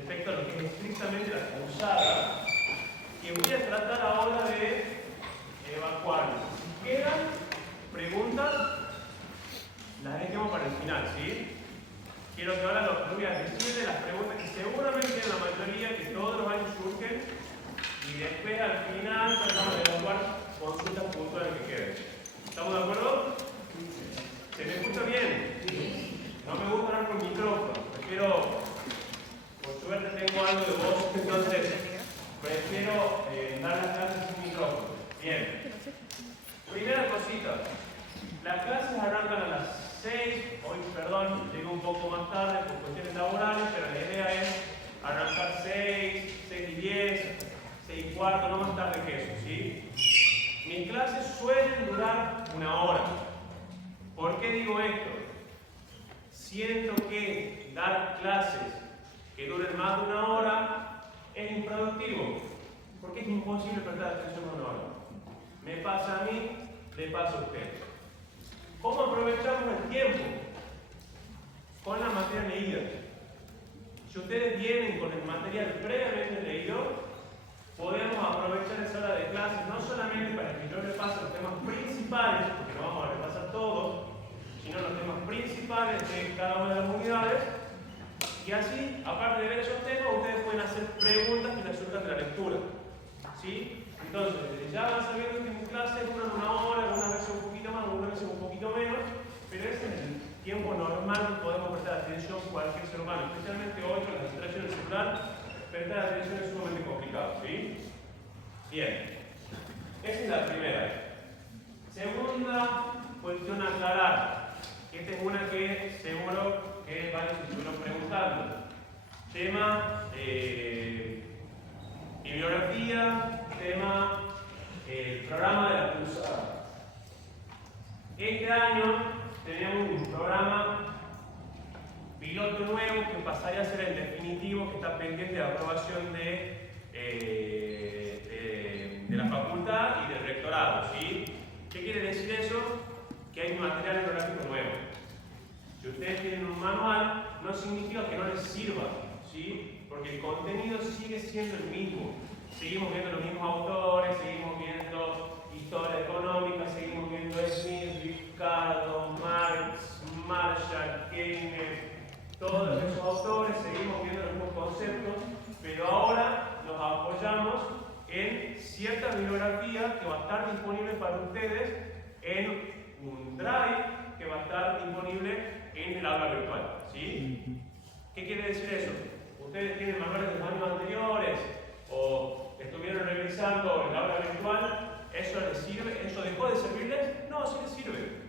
respecto a lo que es estrictamente la cursada, que voy a tratar ahora de evacuarlos. Si quedan preguntas, las dejemos para el final, ¿sí? Quiero que ahora los voy a decirle las preguntas que seguramente la mayoría, que todos los años surgen, y después al final tratamos de evacuar consultas puntuales que queden. ¿Estamos de acuerdo? ¿Se me escucha bien? No me gusta hablar con micrófono, prefiero, por suerte tengo algo de voz, entonces prefiero dar las clases sin micrófono. Bien. Primera cosita, las clases arrancan a las 6, hoy, perdón, llego un poco más tarde por cuestiones laborales, pero la idea es arrancar 6, 6 y 10, 6 y cuarto, no más tarde que eso, ¿sí? Mis clases suelen durar 1 hora. ¿Por qué digo esto? Siento que dar clases que duren más de 1 hora es improductivo, porque es imposible prestar atención 1 hora. Me pasa a mí, le pasa a usted. ¿Cómo aprovechamos el tiempo? Con la materia leída. Si ustedes vienen con el material previamente leído, podemos aprovechar esa hora de clase no solamente para que yo repase los temas principales, porque no vamos a repasar todos, sino los temas principales de cada una de las unidades, y así, aparte de ver esos temas, ustedes pueden hacer preguntas que resultan de la lectura. ¿Sí? Entonces, ya van sabiendo que en clase duran 1 hora, algunas veces un poquito más, algunas veces un poquito menos, pero ese es el tiempo normal que podemos prestar atención cualquier ser humano, especialmente hoy con la distracción del celular, prestar atención es sumamente complicado, ¿sí? Bien, esa es la primera. Segunda cuestión a aclarar, esta es una que seguro que varios se estuvieron preguntando. Tema bibliografía, tema programa de la cursada. Este año tenemos un programa piloto nuevo que pasaría a ser el definitivo, que está pendiente de aprobación de la facultad y del rectorado, ¿sí? ¿Qué quiere decir eso? Que hay un material bibliográfico nuevo. Si ustedes tienen un manual, no significa que no les sirva, ¿sí? Porque el contenido sigue siendo el mismo. Seguimos viendo los mismos autores, seguimos viendo historia económica, seguimos viendo Smith, Ricardo, Marx, Marshall, Keynes, todos esos autores, seguimos viendo los mismos conceptos, pero ahora nos apoyamos en cierta bibliografía que va a estar disponible para ustedes en un drive que va a estar disponible en el aula virtual, ¿sí? ¿Qué quiere decir eso? Ustedes tienen manuales de los años anteriores o estuvieron revisando el aula virtual, ¿eso les sirve? ¿Eso dejó de servirles? No, sí les sirve.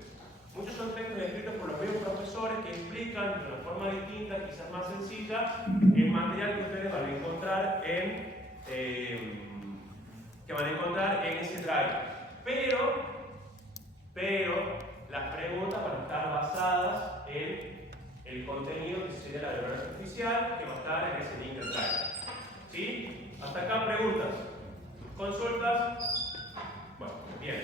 Muchos son textos escritos por los mismos profesores que explican de una forma distinta, quizás más sencilla, el material que ustedes van a encontrar en ese drive. Pero las preguntas van a estar basadas en el contenido que sería la bibliografía oficial que va a estar en ese link del drive. ¿Sí? Hasta acá preguntas. ¿Consultas? Bueno, bien.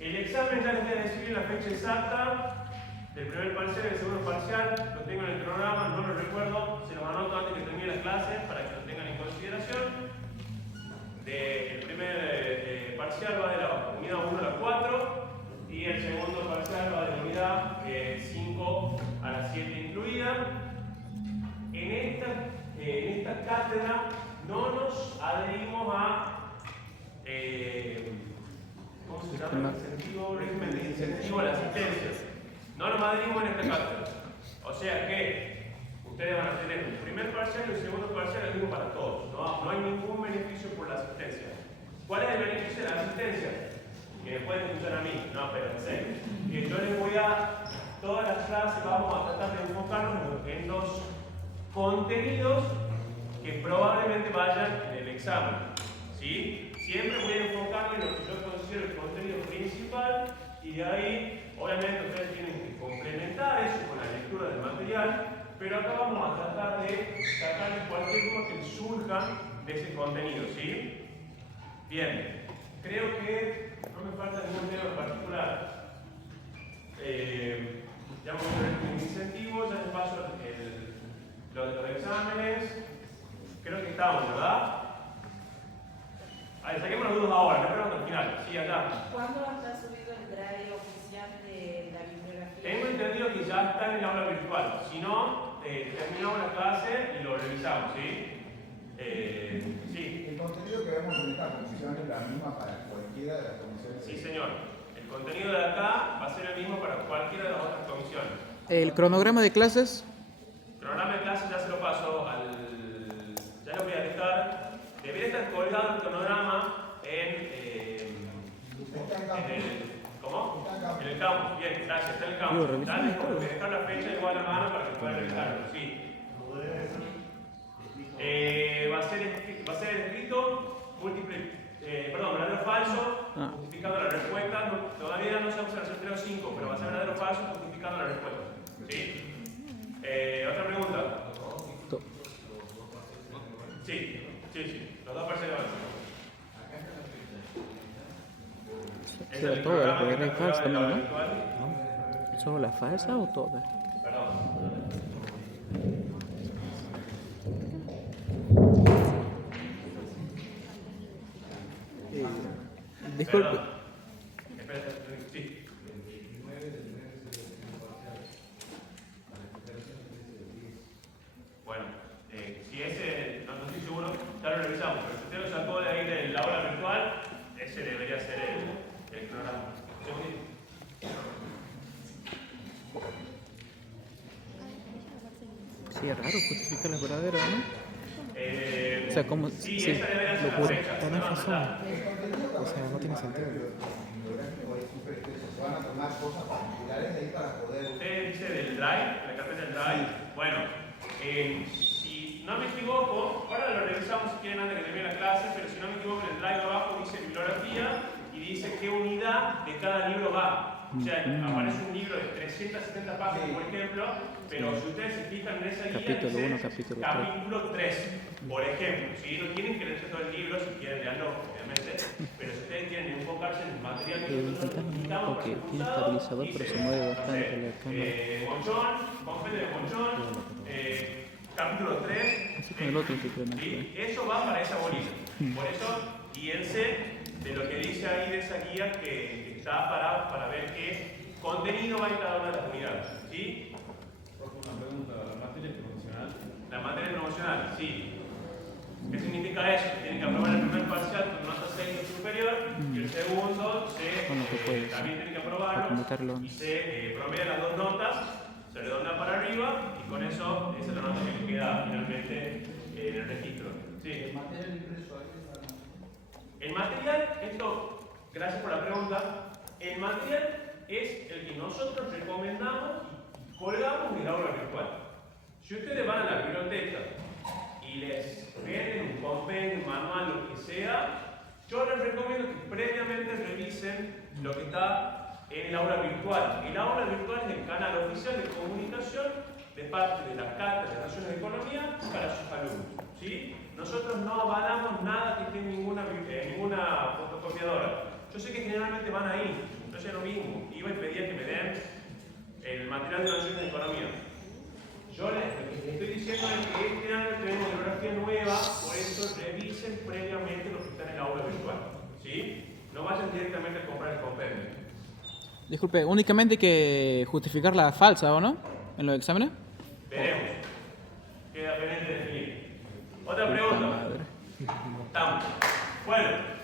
El examen ya les voy a decir la fecha exacta del primer parcial y del segundo parcial. Lo tengo en el programa, no lo recuerdo. Se los anoto antes que termine las clases para que lo tengan en consideración. El primer parcial va de la unidad 1 a la 4 y el segundo parcial va de la unidad 5 a la 7 incluida. En esta cátedra no nos adherimos a ¿cómo se llama? Régimen de incentivo a la asistencia. No nos adherimos en esta cátedra. O sea que ustedes van a tener un primer parcial y un segundo parcial el mismo para todos. No hay ningún beneficio por la asistencia. ¿Cuál es el beneficio de la asistencia? Que me pueden escuchar a mí. No, pero en serio. Que yo les voy a, todas las clases vamos a tratar de enfocarnos en los contenidos que probablemente vayan en el examen. ¿Sí? Siempre voy a enfocarme en lo que yo considero el contenido principal y de ahí, obviamente, ustedes tienen que complementar eso con la lectura del material, pero acá vamos a tratar de sacarles cualquier duda que surja de ese contenido, ¿sí? Bien, creo que no me falta ningún tema en particular. Ya vamos a ver el incentivo, ya les paso ya está en el aula virtual. Si no, terminamos la clase y lo revisamos, ¿sí? Sí. El contenido que vemos en esta comisión es la misma para cualquiera de las comisiones. Sí, señor. El contenido de acá va a ser el mismo para cualquiera de las otras comisiones. ¿El cronograma de clases? El cronograma de clases ya se lo paso al... Ya lo voy a dejar. Debería estar colgado el cronograma ¿cómo? En el campus. Bien, gracias. Está en el campus. Dale, voy a dejar la fecha igual a mano para que puedan revisarlo. Sí. Va a ser escrito múltiple, verdadero o falso, justificando la respuesta. No, todavía no sabemos hacer 3 o 5, pero va a ser verdadero o falso justificando la respuesta. ¿Sí? ¿Otra pregunta? Sí, los dos parciales van a ser. Pero toda la primera es falsa, ¿no? ¿Solo la falsa o toda? Perdón. Disculpe. Sí. Bueno, si ese, no estoy seguro, ya lo revisamos, pero si usted lo sacó de ahí del aula virtual, ese debería ser el programa. Sí, es raro justificar la verdadera, ¿no? O sea, como... Sí, sí, esa debería ser locura. la fecha. Tenés razón. O sea, no tiene sentido. Se van a tomar cosas particulares de ahí para poder... Usted dice del drive, la carpeta del drive. Bueno, si no me equivoco, ahora lo revisamos si quieren antes de que termine la clase, pero si no me equivoco, en el drive abajo dice bibliografía y dice qué unidad de cada libro va. O sea, aparece un libro de 370 páginas, por ejemplo, pero si ustedes se fijan en esa guía, Capítulo dice 1, capítulo 3. capítulo 3, por ejemplo. ¿Sí? No tienen que leerse todo el libro, si quieren leerlo, obviamente, pero si ustedes quieren enfocarse en el material que nosotros necesitamos para Porque ser tiene usado, estabilizador, pero se mueve bastante la cámara. Monchón, compendio de Monchón, capítulo 3. Así con el otro simplemente. ¿sí? Eso va para esa bolita. Por eso, guíense de lo que dice ahí de esa guía que está para ver qué contenido va en cada una de las unidades. ¿Sí? Una pregunta, ¿la materia es promocional? La materia promocional, sí. ¿Qué significa eso? Tienen que aprobar el primer parcial con nota 6 o superior y el segundo también tienen que aprobarlo y se promedian las dos notas, se redondea para arriba y con eso esa es la nota que queda finalmente en el registro. Sí. ¿El material impreso ahí? El material, gracias por la pregunta, el material es el que nosotros recomendamos y colgamos en el aula virtual. Si ustedes van a la biblioteca y les venden un compendio, un manual, lo que sea, yo les recomiendo que previamente revisen lo que está en el aula virtual. El aula virtual es el canal oficial de comunicación de parte de la Cátedra de Naciones de Economía para sus alumnos. ¿Sí? Nosotros no avalamos nada que esté en ninguna fotocopiadora. Yo sé que generalmente van ahí, yo sé lo mismo, iba y pedía que me den el material de Naciones de Economía. Yo lo que les estoy diciendo es que este año tenemos bibliografía nueva, por eso revisen previamente lo que está en el aula virtual. ¿Sí? No vayan directamente a comprar el compendio. Disculpe, únicamente hay que justificar la falsa, ¿o no? En los exámenes. Veremos. Queda pendiente de definir. Otra pregunta. Estamos. Bueno.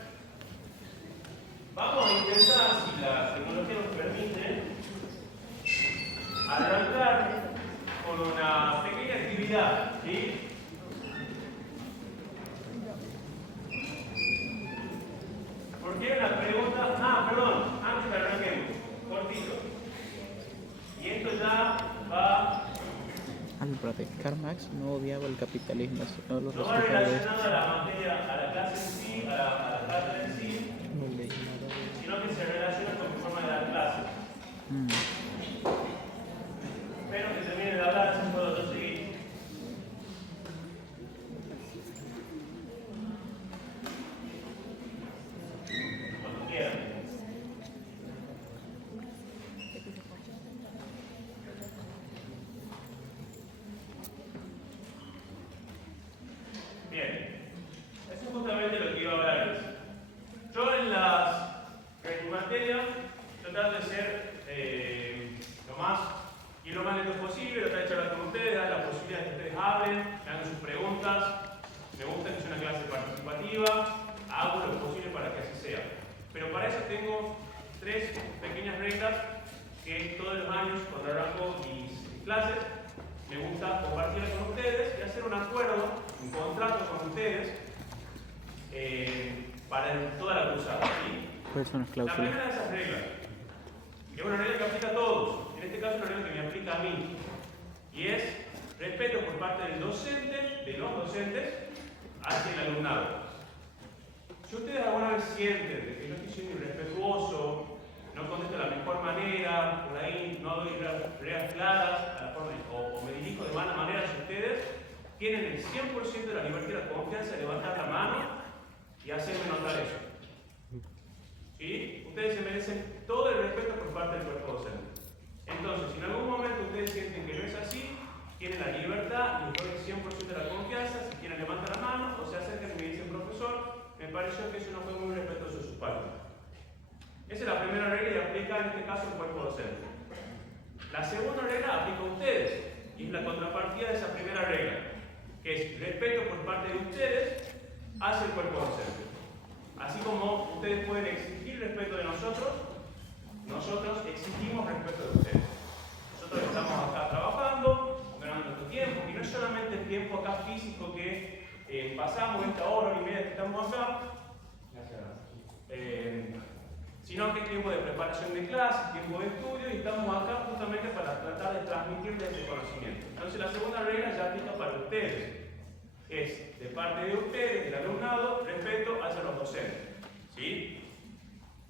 Vamos a intentar, si la tecnología nos permite, arrancar con una pequeña actividad. ¿Sí? Porque una pregunta. Perdón. Antes que arranquemos. Cortito. Y esto ya va. Al brother, Karl Marx no odiaba el capitalismo, sino los No va resultados de relacionado a la materia, a la clase en sí, a la cátedra en sí, sino que se relaciona con mi forma de dar clase. Espero que termine de hablar, así puedo yo seguir. Cuando quieran. Bien, eso es justamente lo que iba a hablarles. ¿Cuáles son las La cláusulas? primera de esas reglas, que es una regla que aplica a todos, en este caso es una regla que me aplica a mí, y es respeto por parte del docente, de los docentes, hacia el alumnado. Si ustedes alguna vez sienten que yo estoy siendo irrespetuoso, no contesto de la mejor manera, por ahí no doy reglas claras a la forma o me dirijo de mala manera hacia ustedes, tienen el 100% de la libertad y la confianza de levantar la mano y hacerme notar eso. ¿Sí? Ustedes se merecen todo el respeto por parte del cuerpo docente. Entonces, si en algún momento ustedes sienten que no es así, tienen la libertad y les doy el 100% de la confianza, si quieren levantar la mano o se acercan y me dicen, profesor, me pareció que eso no fue muy respetuoso de su parte. Esa es la primera regla y aplica en este caso al cuerpo docente. La segunda regla aplica a ustedes y es la contrapartida de esa primera regla, que es respeto por parte de ustedes hacia el cuerpo docente. Así como ustedes pueden exigir respeto de nosotros, nosotros exigimos respeto de ustedes. Nosotros estamos acá trabajando, ganando nuestro tiempo, y no es solamente el tiempo acá físico que pasamos, esta hora y media que estamos acá, sino que es tiempo de preparación de clases, tiempo de estudio, y estamos acá justamente para tratar de transmitirles ese conocimiento. Entonces la segunda regla ya aplica para ustedes. Es de parte de ustedes, del alumnado, respeto hacia los docentes. ¿Sí?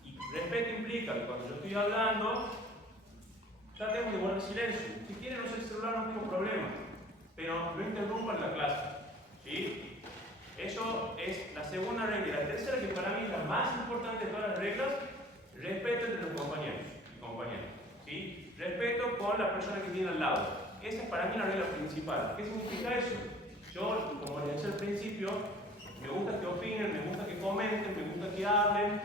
Y respeto implica que cuando yo estoy hablando, tratemos de guardar silencio. Si quieren usar el celular no tengo problema, pero no interrumpan la clase. ¿Sí? Eso es la segunda regla. Y la tercera, que para mí es la más importante de todas las reglas, respeto entre los compañeros y compañeras. ¿Sí? Respeto con la persona que tiene al lado. Esa es para mí la regla principal. ¿Qué significa eso? Yo, como les decía al principio, me gusta que opinen, me gusta que comenten, me gusta que hablen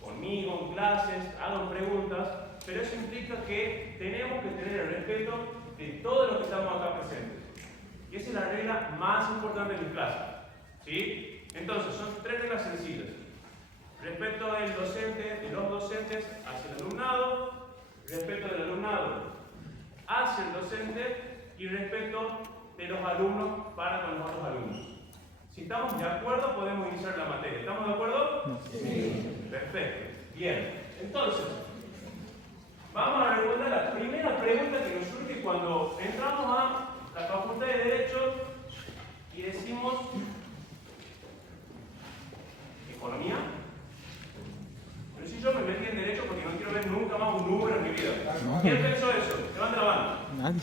conmigo en clases, hagan preguntas, pero eso implica que tenemos que tener el respeto de todos los que estamos acá presentes. Y esa es la regla más importante de mi clase. ¿Sí? Entonces, son tres reglas sencillas. Respeto del docente, de los docentes hacia el alumnado, respeto del alumnado hacia el docente y respeto de los alumnos para con los otros alumnos. Si estamos de acuerdo, podemos iniciar la materia. ¿Estamos de acuerdo? No. Sí. Perfecto. Bien. Entonces, vamos a responder la primera pregunta que nos surge cuando entramos a la Facultad de Derecho y decimos ¿economía? Pero si yo me metí en Derecho porque no quiero ver nunca más un número en mi vida. ¿Quién pensó eso? Levanta la mano. Nadie.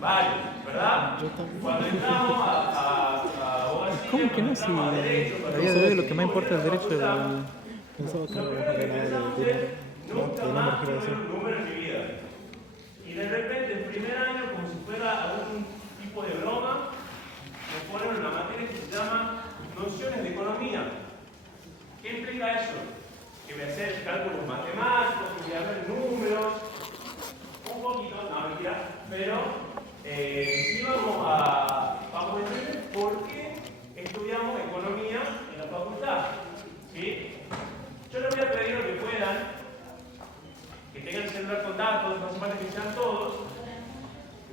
Vale, ¿verdad? Yo también. Cuando entramos a abogacía, ¿Cómo que no? Si entramos a derecho, a día de hoy lo que más importa es el derecho del... Pensaba que lo no primero que era nada pensamos de es, dinero. nunca Que no me más refiero quiero a ver eso. un número en mi vida. Y de repente, en primer año, como si fuera algún tipo de broma, nos ponen una materia que se llama nociones de economía. ¿Qué implica eso? Que voy a hacer cálculos matemáticos, que voy a ver números, un poquito, no mentira, pero sí vamos a entender por qué estudiamos economía en la facultad. ¿Sí? Yo les voy a pedir lo que puedan, que tengan el celular con datos, no hace falta que sean todos.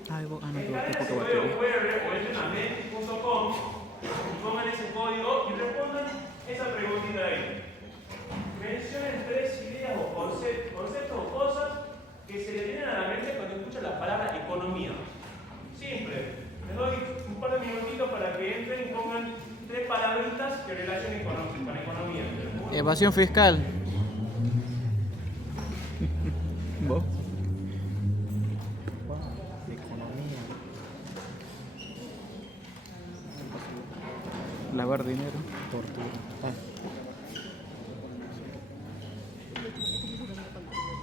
Descarguen ese código QR o entren a menti.com y pongan ese código y respondan esa preguntita ahí. Mencionen tres ideas o conceptos o cosas que se le vienen a la mente cuando escuchan la palabra economía. Simple. Les doy un par de minutitos para que entren y pongan tres palabritas que relacionen con economía. Evasión fiscal. ¿Vos? Wow, economía. Lavar dinero. Tortura.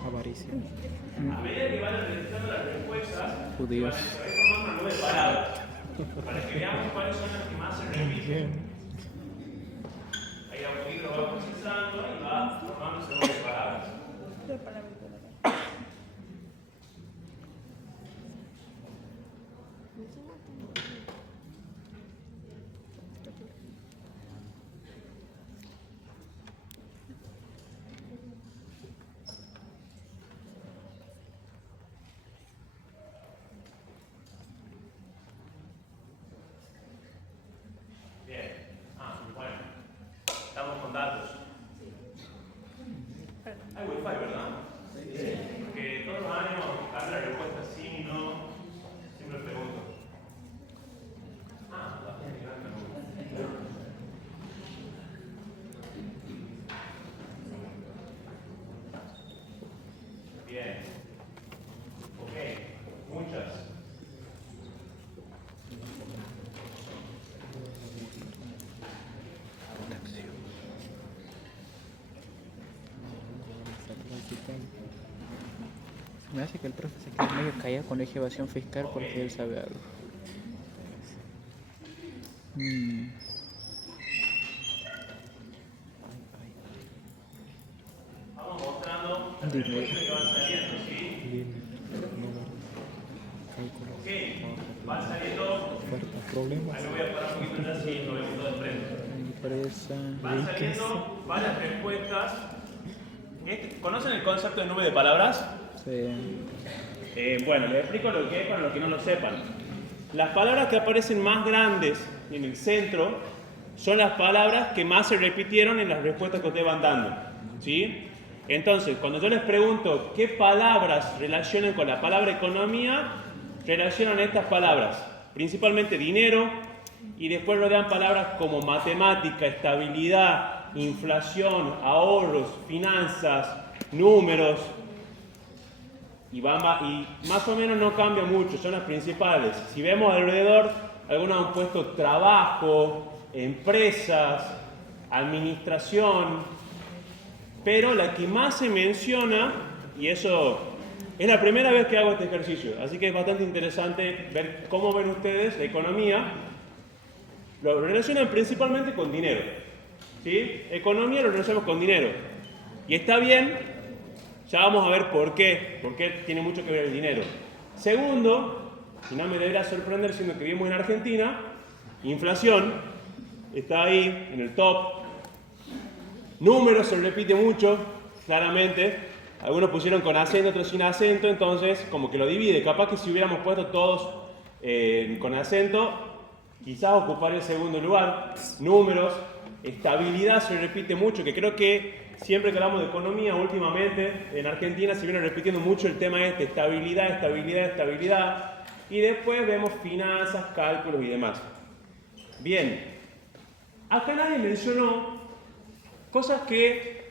Avaricia. A medida que vayan registrando las respuestas, Judíos. se va a formar una nube de palabras para que veamos cuáles son las que más se repiten. Ahí a poquito lo va procesando y va formando esa nube de palabras. Bien. Bueno. Estamos con datos. Me hace que el profe se quede medio callado con la evasión fiscal porque él sabe algo. Vamos mostrando las Dime. respuestas que van saliendo, ¿sí? Línea, número, cálculo, Ok, van saliendo. oferta, problemas, Ahí me voy a parar un poquito ya si lo vemos todo de frente. empresa, Van links. saliendo varias respuestas. ¿Conocen el concepto de nube de palabras? Sí. Bueno, les explico lo que es para los que no lo sepan. Las palabras que aparecen más grandes en el centro son las palabras que más se repitieron en las respuestas que ustedes van dando, ¿sí? Entonces, cuando yo les pregunto qué palabras relacionan con la palabra economía, relacionan estas palabras, principalmente dinero, y después rodean palabras como matemática, estabilidad, inflación, ahorros, finanzas, números, y más o menos no cambia mucho, son las principales. Si vemos alrededor, algunos han puesto trabajo, empresas, administración, pero la que más se menciona, y eso es la primera vez que hago este ejercicio, así que es bastante interesante ver cómo ven ustedes la economía. Lo relacionan principalmente con dinero, ¿sí? Economía lo relacionamos con dinero, y está bien. Ya vamos a ver por qué tiene mucho que ver el dinero. Segundo, y no me deberá sorprender siendo que vivimos en Argentina, inflación, está ahí en el top. Números se repite mucho, claramente. Algunos pusieron con acento, otros sin acento, entonces como que lo divide. Capaz que si hubiéramos puesto todos con acento, quizás ocuparía el segundo lugar. Números, estabilidad se repite mucho, que creo que siempre que hablamos de economía últimamente en Argentina se viene repitiendo mucho el tema estabilidad, estabilidad, estabilidad. Y después vemos finanzas, cálculos y demás. Bien, acá nadie mencionó cosas que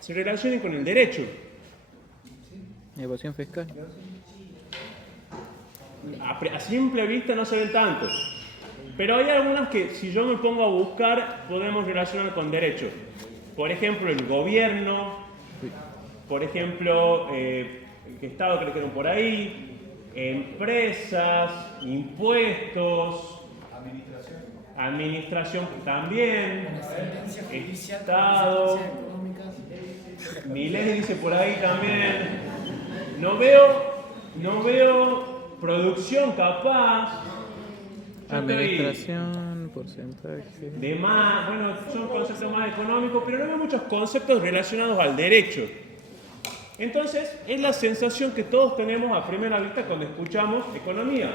se relacionen con el derecho. Evasión fiscal. A simple vista no se ven tanto. Pero hay algunas que si yo me pongo a buscar podemos relacionar con derecho. Por ejemplo, el gobierno, por ejemplo, el Estado que le quedan por ahí, empresas, impuestos, administración también, Estado, Milei dice por ahí también. No veo producción capaz. Administración, porcentaje. De más, bueno, son conceptos más económicos, pero no hay muchos conceptos relacionados al derecho. Entonces, es la sensación que todos tenemos a primera vista cuando escuchamos economía,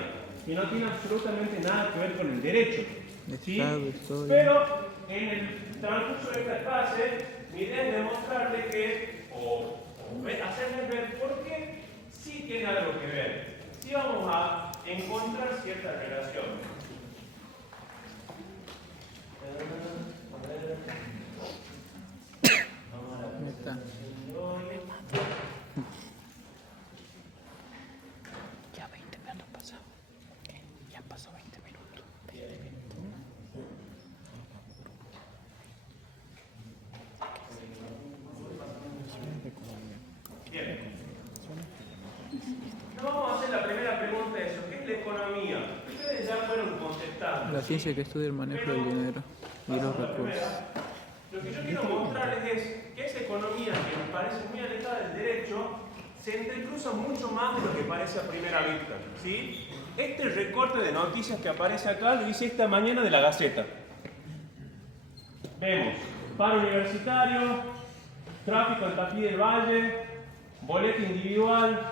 y no tiene absolutamente nada que ver con el derecho, ¿sí? Pero en el transcurso de esta clase, mi idea es demostrarles o hacerles ver por qué sí tiene algo que ver. Sí vamos a encontrar cierta relación. Ahí está. Ya 20 minutos pasado. Ya pasó 20 minutos. Bien. No vamos a hacer la primera pregunta de eso. ¿Qué es la economía? Ustedes ya fueron contestando. La ciencia que estudia el manejo del dinero y los recursos. Lo que yo quiero mostrarles es que esa economía, que me parece muy alejada del derecho, se entrecruza mucho más de lo que parece a primera vista, ¿sí? Este recorte de noticias que aparece acá lo hice esta mañana de la Gaceta. Vemos paro universitario, tráfico en Tafí del Valle, boleta individual,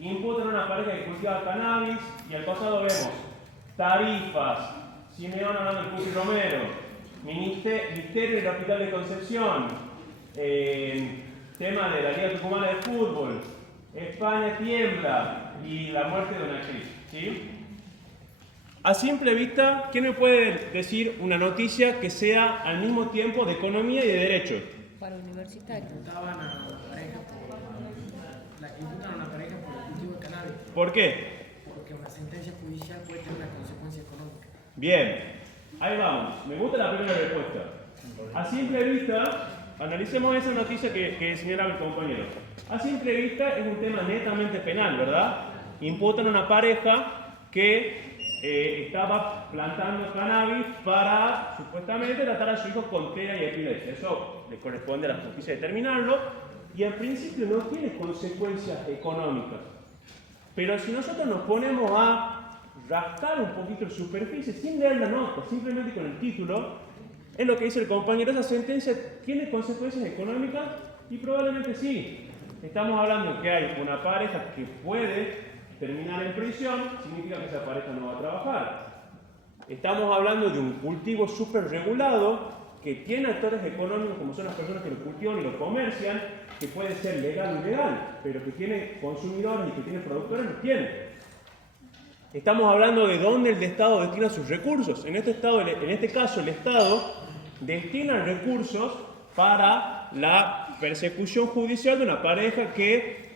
imputan a una pareja que cultiva cannabis, y al pasado vemos tarifas, Simeón hablando del Cuti Romero, Ministerio del Hospital de Concepción, tema de la Liga Tucumana de Fútbol, España tiembla y la muerte de una actriz, ¿sí? A simple vista, ¿quién me puede decir una noticia que sea al mismo tiempo de economía y de derecho? Para universitario. Imputaban a la pareja imputan a una pareja por el cultivo de cannabis, ¿Por qué? porque una sentencia judicial puede tener una consecuencia económica. Bien, ahí vamos. Me gusta la primera respuesta. A simple vista, analicemos esa noticia que señalaba el compañero. A simple vista es un tema netamente penal, ¿verdad? Imputan a una pareja que estaba plantando cannabis para supuestamente tratar a su hijo con TEA y epilepsia. Eso le corresponde a la justicia determinarlo y en principio no tiene consecuencias económicas. Pero si nosotros nos ponemos a rascar un poquito en superficie sin leer la nota, simplemente con el título, es lo que dice el compañero, esa sentencia tiene consecuencias económicas y probablemente sí. Estamos hablando que hay una pareja que puede terminar en prisión, significa que esa pareja no va a trabajar. Estamos hablando de un cultivo súper regulado que tiene actores económicos como son las personas que lo cultivan y lo comercian, que puede ser legal o ilegal, pero que tiene consumidores y que tiene productores, lo tiene. Estamos hablando de dónde el Estado destina sus recursos. En este caso, el Estado destina recursos para la persecución judicial de una pareja que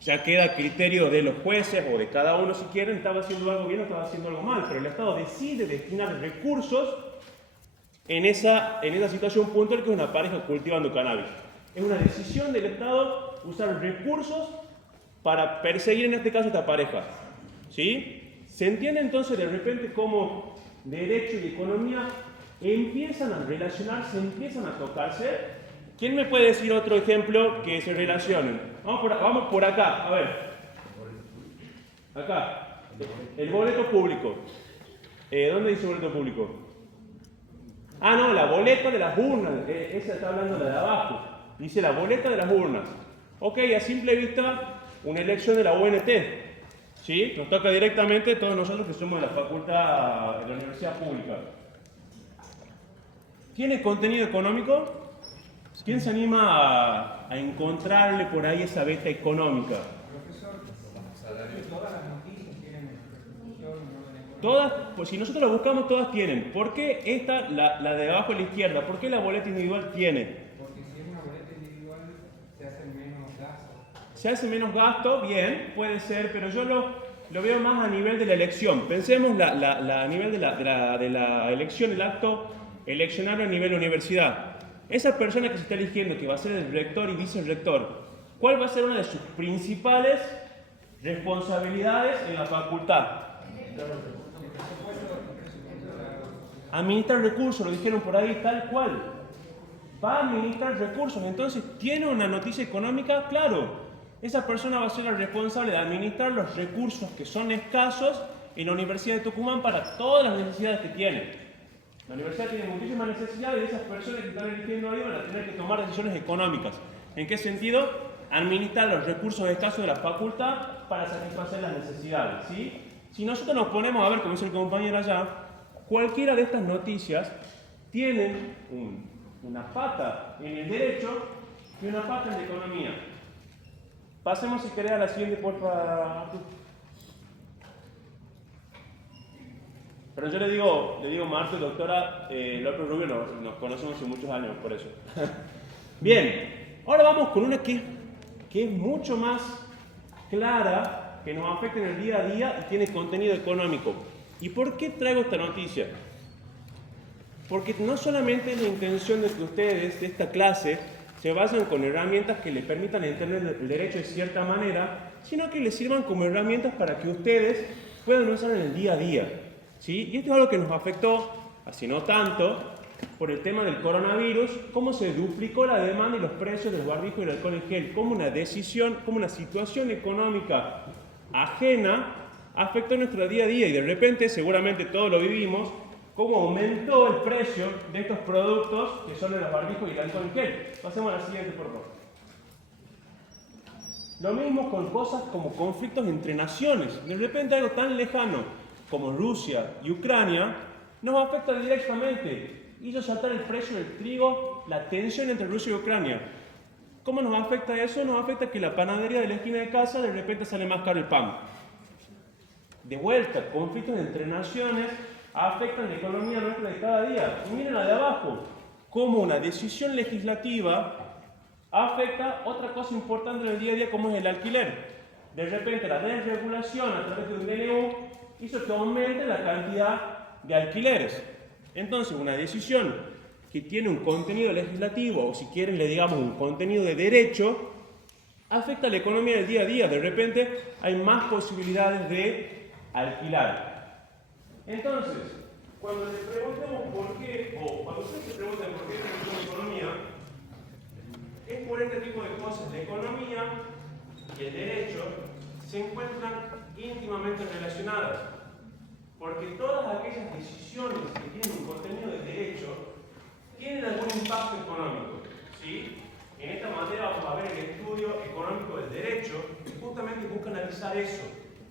ya queda a criterio de los jueces o de cada uno si quieren, estaba haciendo algo bien o estaba haciendo algo mal, pero el Estado decide destinar recursos en esa situación puntual que es una pareja cultivando cannabis. Es una decisión del Estado usar recursos para perseguir en este caso esta pareja. ¿Sí? ¿Se entiende entonces de repente cómo derecho y economía empiezan a relacionarse, empiezan a tocarse? ¿Quién me puede decir otro ejemplo que se relacionen? Vamos por acá, a ver. Acá. El boleto público. ¿Dónde dice boleto público? Ah, no, la boleta de las urnas. Esa está hablando de la de abajo. Dice la boleta de las urnas. Ok, a simple vista, una elección de la UNT. ¿Sí? Nos toca directamente todos nosotros que somos de la facultad de la universidad pública. ¿Tiene contenido económico? ¿Quién se anima a encontrarle por ahí esa beta económica? Profesor, todas las noticias tienen repercusión en orden económico. Todas, pues si nosotros lo buscamos, todas tienen. ¿Por qué esta, la de abajo a la izquierda? ¿Por qué la boleta individual tiene? Porque si es una boleta individual, se hacen menos gastos. Se hace menos gasto, bien, puede ser, pero yo lo veo más a nivel de la elección. Pensemos a nivel de la elección, el acto eleccionario a nivel universidad. Esa persona que se está eligiendo, que va a ser el rector y vicerrector, ¿cuál va a ser una de sus principales responsabilidades en la facultad? Administrar recursos, lo dijeron por ahí, tal cual. Va a administrar recursos, entonces, ¿tiene una noticia económica? Claro. Esa persona va a ser la responsable de administrar los recursos que son escasos en la Universidad de Tucumán para todas las necesidades que tiene. La universidad tiene muchísimas necesidades y esas personas que están eligiendo ahí van a tener que tomar decisiones económicas. ¿En qué sentido? Administrar los recursos escasos de la facultad para satisfacer las necesidades. ¿Sí? Si nosotros nos ponemos a ver, como dice el compañero allá, cualquiera de estas noticias tienen una pata en el derecho y una pata en la economía. Pasemos, si querés, a la siguiente, por favor. Pero yo le digo Marta, doctora López Rubio, nos conocemos hace muchos años, por eso. Bien, ahora vamos con una que es mucho más clara, que nos afecta en el día a día y tiene contenido económico. ¿Y por qué traigo esta noticia? Porque no solamente es la intención de que ustedes de esta clase se basen con herramientas que les permitan entender el derecho de cierta manera, sino que les sirvan como herramientas para que ustedes puedan usar en el día a día. ¿Sí? Y esto es algo que nos afectó, hace no tanto, por el tema del coronavirus, cómo se duplicó la demanda y los precios del barbijo y del alcohol en gel, cómo una decisión, cómo una situación económica ajena afectó nuestro día a día y de repente, seguramente todos lo vivimos, cómo aumentó el precio de estos productos que son los barbijos y el alcohol en gel. Pasemos a la siguiente, por favor. Lo mismo con cosas como conflictos entre naciones. De repente algo tan lejano como Rusia y Ucrania, nos afecta directamente. Hizo saltar el precio del trigo, la tensión entre Rusia y Ucrania. ¿Cómo nos afecta eso? Nos afecta que la panadería de la esquina de casa de repente sale más caro el pan. De vuelta, conflictos entre naciones afectan la economía nuestra de cada día. Y miren la de abajo, cómo una decisión legislativa afecta otra cosa importante en el día a día como es el alquiler. De repente la desregulación a través de un DNU hizo que aumente la cantidad de alquileres. Entonces, una decisión que tiene un contenido legislativo, o si quieren le digamos un contenido de derecho, afecta a la economía del día a día. De repente hay más posibilidades de alquilar. Entonces, cuando les preguntemos por qué, o cuando ustedes se pregunten por qué tenemos economía, es por este tipo de cosas. La economía y el derecho se encuentran íntimamente relacionadas, porque todas aquellas decisiones que tienen un contenido de derecho tienen algún impacto económico, ¿sí? En esta materia vamos a ver el estudio económico del derecho, que justamente busca analizar eso,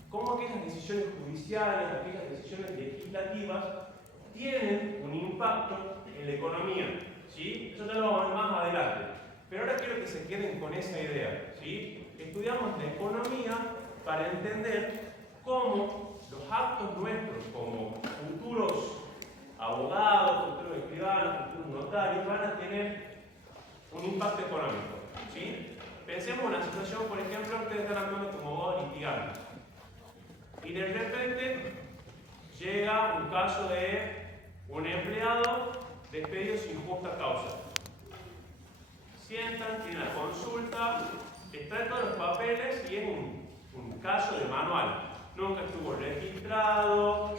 cómo aquellas decisiones judiciales, aquellas decisiones legislativas tienen un impacto en la economía, ¿sí? Eso ya lo vamos a ver más adelante. Pero ahora quiero que se queden con esa idea, ¿sí? Estudiamos la economía para entender cómo los actos nuestros como futuros abogados, futuros escribanos, futuros notarios van a tener un impacto económico, ¿sí? Pensemos en una situación, por ejemplo, ustedes están actuando como abogados litigantes y de repente llega un caso de un empleado despedido sin justa causa. Sientan, tienen la consulta, extraen todos los papeles y es un caso de manual. Nunca estuvo registrado,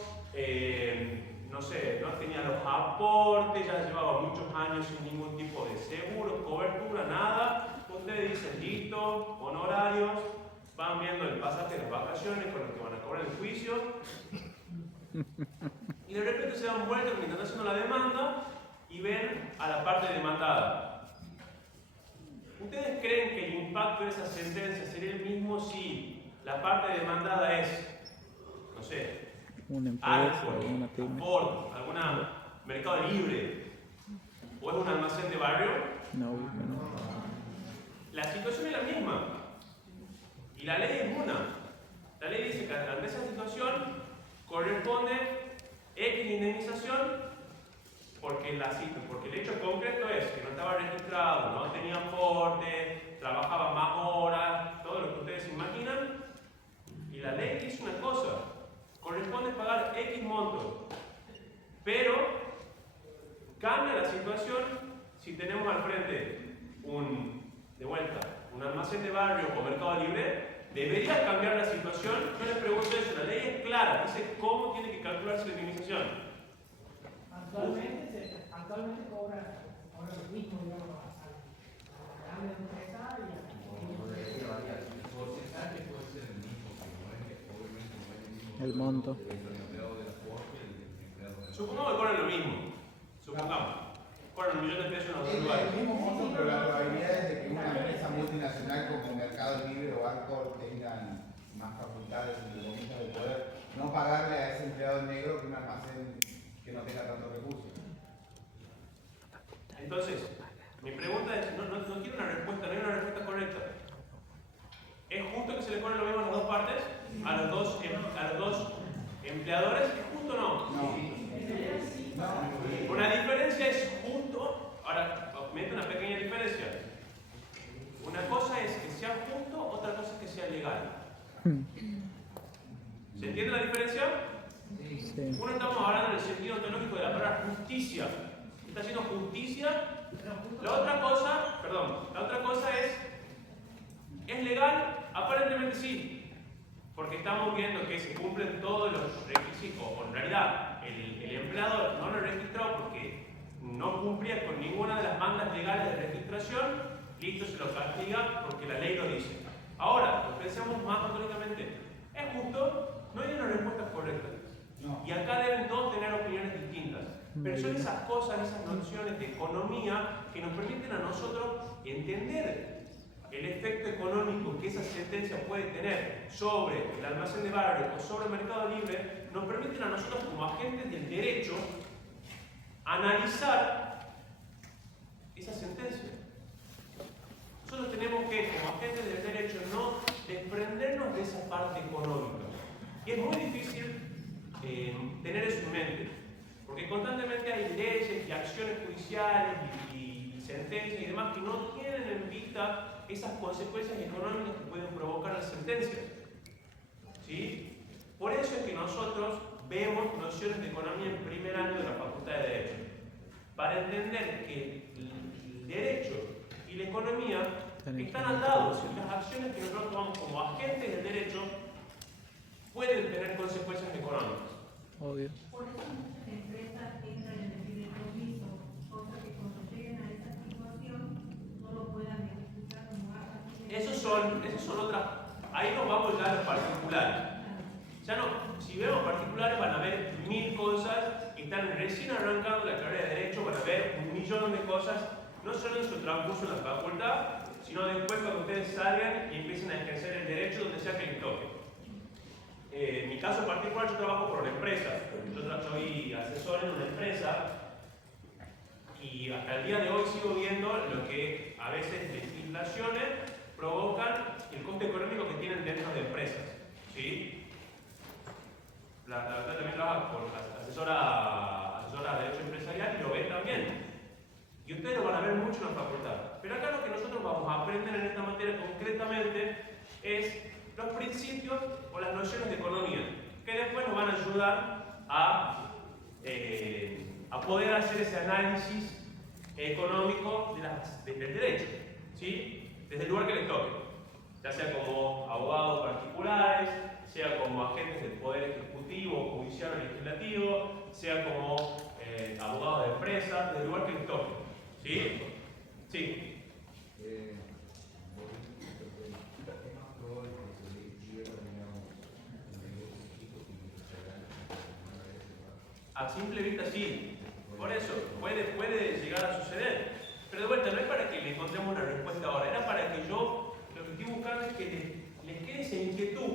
no sé, no tenía los aportes, ya llevaba muchos años sin ningún tipo de seguro, cobertura, nada. Ustedes dicen listo, honorarios, van viendo el pasaje de las vacaciones con los que van a cobrar el juicio. Y de repente se dan vuelta mientras están haciendo la demanda y ven a la parte demandada. ¿Ustedes creen que el impacto de esa sentencia sería el mismo si la parte demandada es, no sé, Una empresa, algo, una pyme. Ford, alguna Mercado Libre o es un almacén de barrio? No, no. La situación es la misma y la ley es una. La ley dice que ante esa situación corresponde X indemnización porque el hecho concreto es que no estaba registrado, no tenía aporte, trabajaba más horas, todo lo que ustedes imaginan. Y la ley dice una cosa, corresponde pagar X monto, pero cambia la situación si tenemos al frente un almacén de barrio o mercado libre. ¿Debería cambiar la situación? Yo les pregunto eso, la ley es clara, dice cómo tiene que calcularse la indemnización. Actualmente cobra lo mismo, digamos, a la grande empresa y a El monto. Supongamos que cobran lo mismo. Supongamos. Cobran 1 millón de pesos en los dos Es lugares. el mismo monto, pero la probabilidad es de que una empresa multinacional como Mercado Libre o Arcor tengan más facultades y comillas de poder no pagarle a ese empleado negro que un almacén que no tenga tantos recursos. Entonces, mi pregunta es, no quiero una respuesta, no hay una respuesta correcta. ¿Es justo que se le cobre lo mismo a las dos partes? ¿A los dos empleadores? ¿Es justo o no? No. Una diferencia es justo. Ahora, mete una pequeña diferencia. Una cosa es que sea justo, otra cosa es que sea legal. ¿Se entiende la diferencia? Sí. Uno estamos hablando en el sentido ontológico de la palabra justicia. Está haciendo justicia. La otra cosa ¿es legal? Aparentemente sí. Porque estamos viendo que se cumplen todos los requisitos, o en realidad el empleador no lo registró porque no cumplía con ninguna de las mandas legales de registración, listo, se lo castiga porque la ley lo dice. Ahora, lo pensemos más ontológicamente. ¿Es justo? No hay una respuesta correcta. No. Y acá deben todos tener opiniones distintas. Pero son esas cosas, esas nociones de economía que nos permiten a nosotros entender el efecto económico que esa sentencia puede tener sobre el almacén de barrio o sobre el mercado libre, nos permiten a nosotros como agentes del derecho analizar esa sentencia. Nosotros tenemos que, como agentes del derecho, no desprendernos de esa parte económica. Y es muy difícil tener eso en mente, porque constantemente hay leyes y acciones judiciales y sentencias y demás que no tienen en vista esas consecuencias económicas que pueden provocar las sentencias. ¿Sí? Por eso es que nosotros vemos nociones de economía en primer año de la Facultad de Derecho, para entender que el derecho y la economía están atados y las acciones que nosotros tomamos como agentes del derecho pueden tener consecuencias económicas. Obvio. Por eso muchas empresas entran en el fideicomiso, cosa que cuando lleguen a esa situación no lo puedan ejecutar como actas. Esos son otras. Ahí nos vamos ya a los particulares. Ya no, si vemos particulares van a ver 1000 cosas que están recién arrancando la carrera de Derecho, van a ver 1.000.000 de cosas, no solo en su transcurso en la facultad, sino después cuando ustedes salgan y empiecen a ejercer el derecho donde sea que les toque. En mi caso particular, yo trabajo por una empresa. Yo soy asesor en una empresa y hasta el día de hoy sigo viendo lo que a veces legislaciones provocan el coste económico que tienen dentro de empresas. ¿Sí? La verdad también trabaja por asesora de derecho empresarial y lo ve también. Y ustedes lo van a ver mucho en la facultad. Pero acá lo que nosotros vamos a aprender en esta materia concretamente es los principios o las nociones de economía, que después nos van a ayudar a poder hacer ese análisis económico del derecho, ¿sí? Desde el lugar que les toque, ya sea como abogados particulares, sea como agentes del Poder Ejecutivo, Judicial o Legislativo, sea como abogados de empresas, desde el lugar que les toque. ¿Sí? Sí. A simple vista sí, por eso puede llegar a suceder. Pero de vuelta, no es para que le encontremos una respuesta ahora, era para que yo lo que estoy buscando es que les quede esa inquietud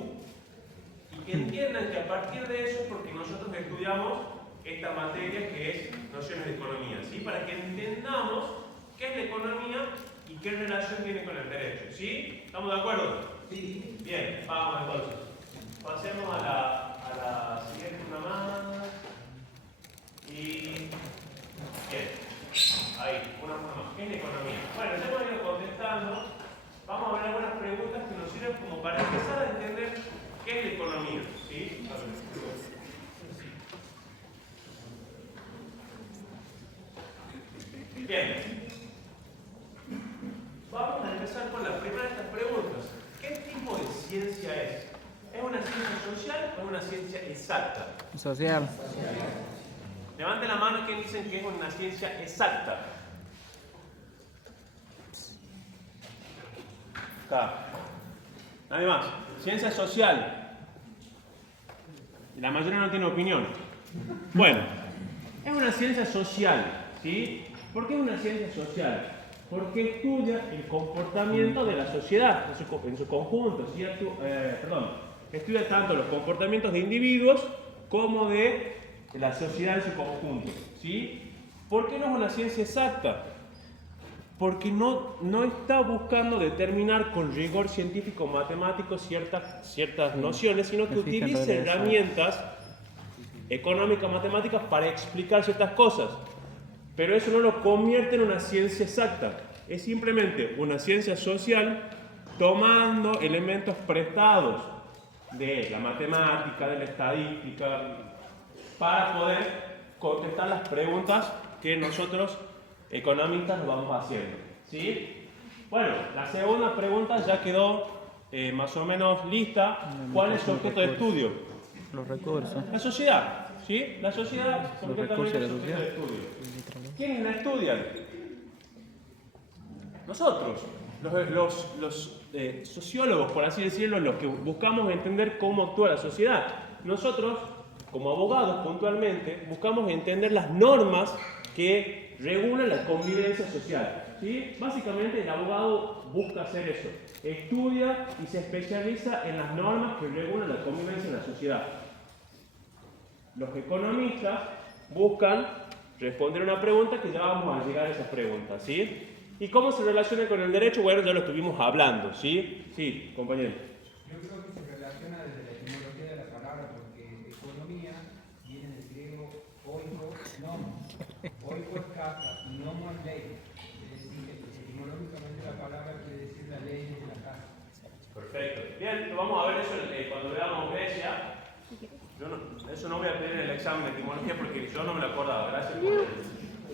y que entiendan que a partir de eso es porque nosotros estudiamos esta materia que es nociones de economía, ¿sí? Para que entendamos qué es la economía y qué relación tiene con el derecho, ¿sí? ¿Estamos de acuerdo? Sí. Bien, vamos entonces. Pasemos a la siguiente una más. Y bien, ahí, una más. ¿Qué es la economía? Bueno, ya hemos ido contestando. Vamos a ver algunas preguntas que nos sirven como para empezar a entender qué es la economía, ¿sí? Bien. Vamos a empezar con la primera de estas preguntas. ¿Qué tipo de ciencia es? ¿Es una ciencia social o es una ciencia exacta? Social. Levanten la mano quien dicen que es una ciencia exacta. Está. Nadie más. Ciencia social. La mayoría no tiene opinión. Bueno, es una ciencia social, ¿sí? ¿Por qué es una ciencia social? Porque estudia el comportamiento de la sociedad en su conjunto, ¿sí? Estudia tanto los comportamientos de individuos como de la sociedad en su conjunto, ¿sí? ¿Por qué no es una ciencia exacta? Porque no está buscando determinar con rigor científico-matemático ciertas nociones, sino que utiliza herramientas económico-matemáticas para explicar ciertas cosas. Pero eso no lo convierte en una ciencia exacta. Es simplemente una ciencia social tomando elementos prestados de la matemática, de la estadística, para poder contestar las preguntas que nosotros, economistas, nos vamos haciendo. ¿Sí? Bueno, la segunda pregunta ya quedó más o menos lista. ¿Cuál es su objeto de estudio? Los recursos. La sociedad. ¿Sí? La sociedad, concretamente, es su objeto de estudio. ¿Quiénes la estudian? Nosotros, los sociólogos, por así decirlo, los que buscamos entender cómo actúa la sociedad. Nosotros, como abogados puntualmente, buscamos entender las normas que regulan la convivencia social. ¿Sí? Básicamente el abogado busca hacer eso, estudia y se especializa en las normas que regulan la convivencia en la sociedad. Los economistas buscan responder una pregunta que ya vamos a llegar a esa pregunta, ¿sí? ¿Y cómo se relaciona con el derecho? Bueno, ya lo estuvimos hablando, ¿sí? Sí, compañero. Yo creo que se relaciona desde la etimología de la palabra, porque economía viene del griego oiko, nomos. Oiko es casa y nomos es ley. Es decir, etimológicamente la palabra quiere decir la ley de la casa. Perfecto. Bien, vamos a ver eso cuando veamos Grecia. Eso no voy a pedir en el examen de etimología porque yo no me lo acordaba. Gracias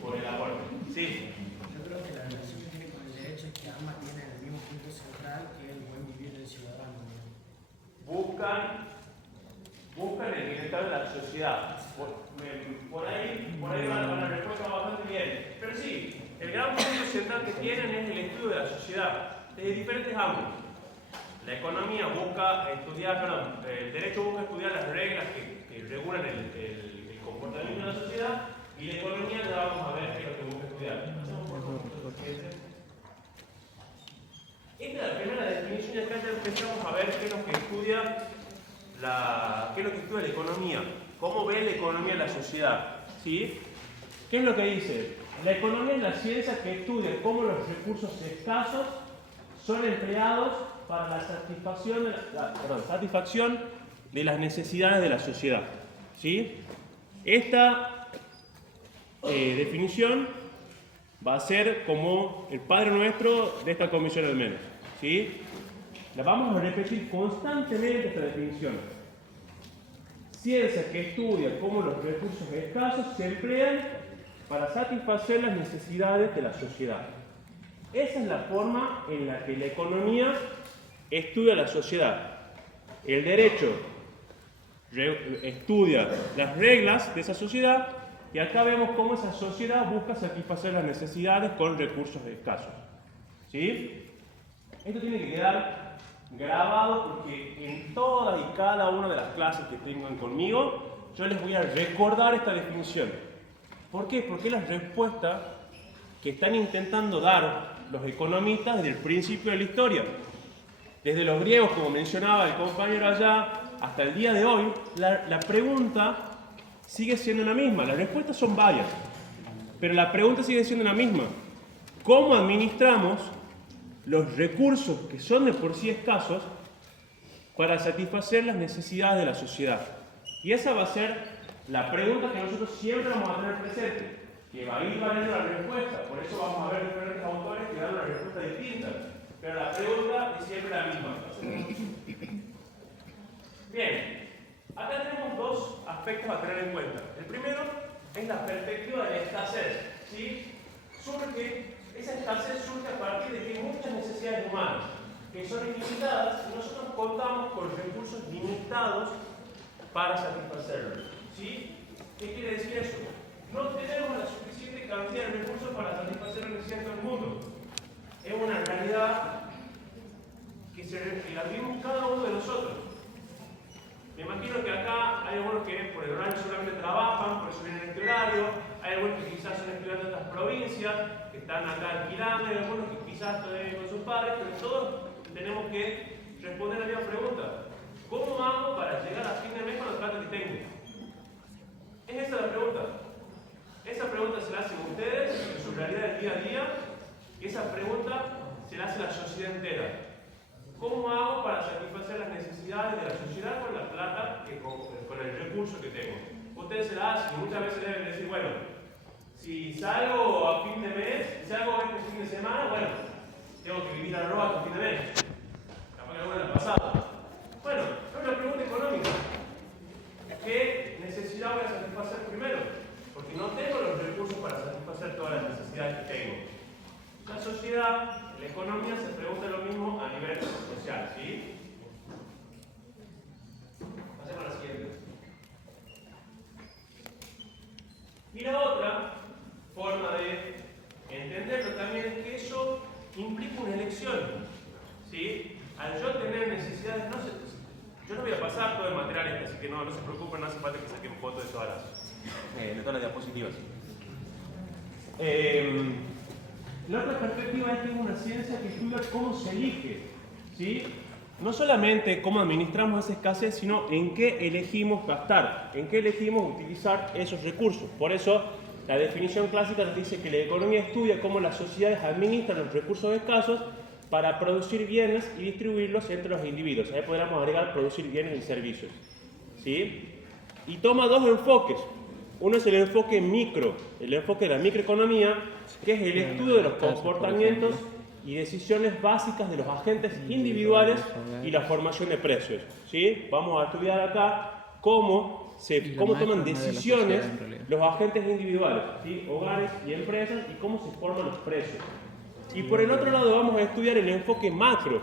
por el aporte. Sí. Yo creo que la relación que tiene con el derecho es que ambas tienen el mismo central que es el buen vivir del ciudadano. Buscan el bienestar de la sociedad. Por ahí va la respuesta bastante bien. Pero sí, el gran punto central que tienen es el estudio de la sociedad, desde diferentes ángulos. La economía busca estudiar, el derecho busca estudiar las reglas que regulan el comportamiento de la sociedad, y la economía ya vamos a ver qué es lo que busca estudiar. Esta es la primera definición, y acá ya empezamos a ver qué es lo que estudia la economía, cómo ve la economía la sociedad. ¿Sí? ¿Qué es lo que dice? La economía es la ciencia que estudia cómo los recursos escasos son empleados para la satisfacción de las necesidades de la sociedad. ¿Sí? Esta definición va a ser como el Padre Nuestro de esta comisión al menos. ¿Sí? La vamos a repetir constantemente esta definición. Ciencia que estudia cómo los recursos escasos se emplean para satisfacer las necesidades de la sociedad. Esa es la forma en la que la economía estudia la sociedad. El derecho estudia las reglas de esa sociedad, y acá vemos cómo esa sociedad busca satisfacer las necesidades con recursos escasos. ¿Sí? Esto tiene que quedar grabado, porque en todas y cada una de las clases que tengan conmigo yo les voy a recordar esta definición. ¿Por qué? Porque es la respuesta que están intentando dar los economistas desde el principio de la historia. Desde los griegos, como mencionaba el compañero allá, hasta el día de hoy, la pregunta sigue siendo la misma. Las respuestas son varias, pero la pregunta sigue siendo la misma. ¿Cómo administramos los recursos que son de por sí escasos para satisfacer las necesidades de la sociedad? Y esa va a ser la pregunta que nosotros siempre vamos a tener presente, que va a ir variando la respuesta. Por eso vamos a ver diferentes autores que dan una respuesta distinta, pero la pregunta es siempre la misma. Bien, acá tenemos dos aspectos a tener en cuenta. El primero es la perspectiva de la escasez. ¿Sí? Esa escasez surge a partir de que hay muchas necesidades humanas que son ilimitadas, y nosotros contamos con recursos limitados para satisfacerlos. ¿Sí? ¿Qué quiere decir eso? No tenemos la suficiente cantidad de recursos para satisfacer las necesidades del mundo. Es una realidad que la vivimos cada uno de nosotros. Me imagino que acá hay algunos que por el horario solamente trabajan, por eso vienen en este horario. Hay algunos que quizás son estudiantes de otras provincias, que están acá alquilando, hay algunos que quizás todavía viven con sus padres, pero todos tenemos que responder la misma pregunta. ¿Cómo hago para llegar a fin de mes con la plata que tengo? Es esa la pregunta. Esa pregunta se la hacen ustedes en su realidad del día a día, y esa pregunta se la hace la sociedad entera. ¿Cómo hago para satisfacer las necesidades de la sociedad con la plata, con el recurso que tengo? Ustedes se la hacen, y muchas veces deben decir, bueno, si salgo a fin de mes, si salgo este fin de semana, bueno, tengo que vivir a roba a fin de mes. Capaz que alguna la pasada. Bueno, es una pregunta económica. ¿Qué necesidad voy a satisfacer primero? Porque no tengo los recursos para satisfacer todas las necesidades que tengo. La sociedad, la economía se pregunta lo mismo a nivel social, ¿sí? Pasemos a la siguiente. Y la otra forma de entenderlo también es que eso implica una elección, ¿sí? Al yo tener necesidades, yo no voy a pasar todo el material este, así que no se preocupen, no hace falta que saquen fotos de todas las diapositivas. La otra perspectiva es que es una ciencia que estudia cómo se elige, ¿sí? No solamente cómo administramos esa escasez, sino en qué elegimos gastar, en qué elegimos utilizar esos recursos. Por eso, la definición clásica nos dice que la economía estudia cómo las sociedades administran los recursos escasos para producir bienes y distribuirlos entre los individuos. Ahí podríamos agregar producir bienes y servicios, ¿sí? Y toma dos enfoques. Uno es el enfoque micro, el enfoque de la microeconomía, que es el estudio de los comportamientos y decisiones básicas de los agentes individuales y la formación de precios, ¿sí? Vamos a estudiar acá cómo toman decisiones los agentes individuales, ¿sí? Hogares y empresas, y cómo se forman los precios. Y por el otro lado vamos a estudiar el enfoque macro,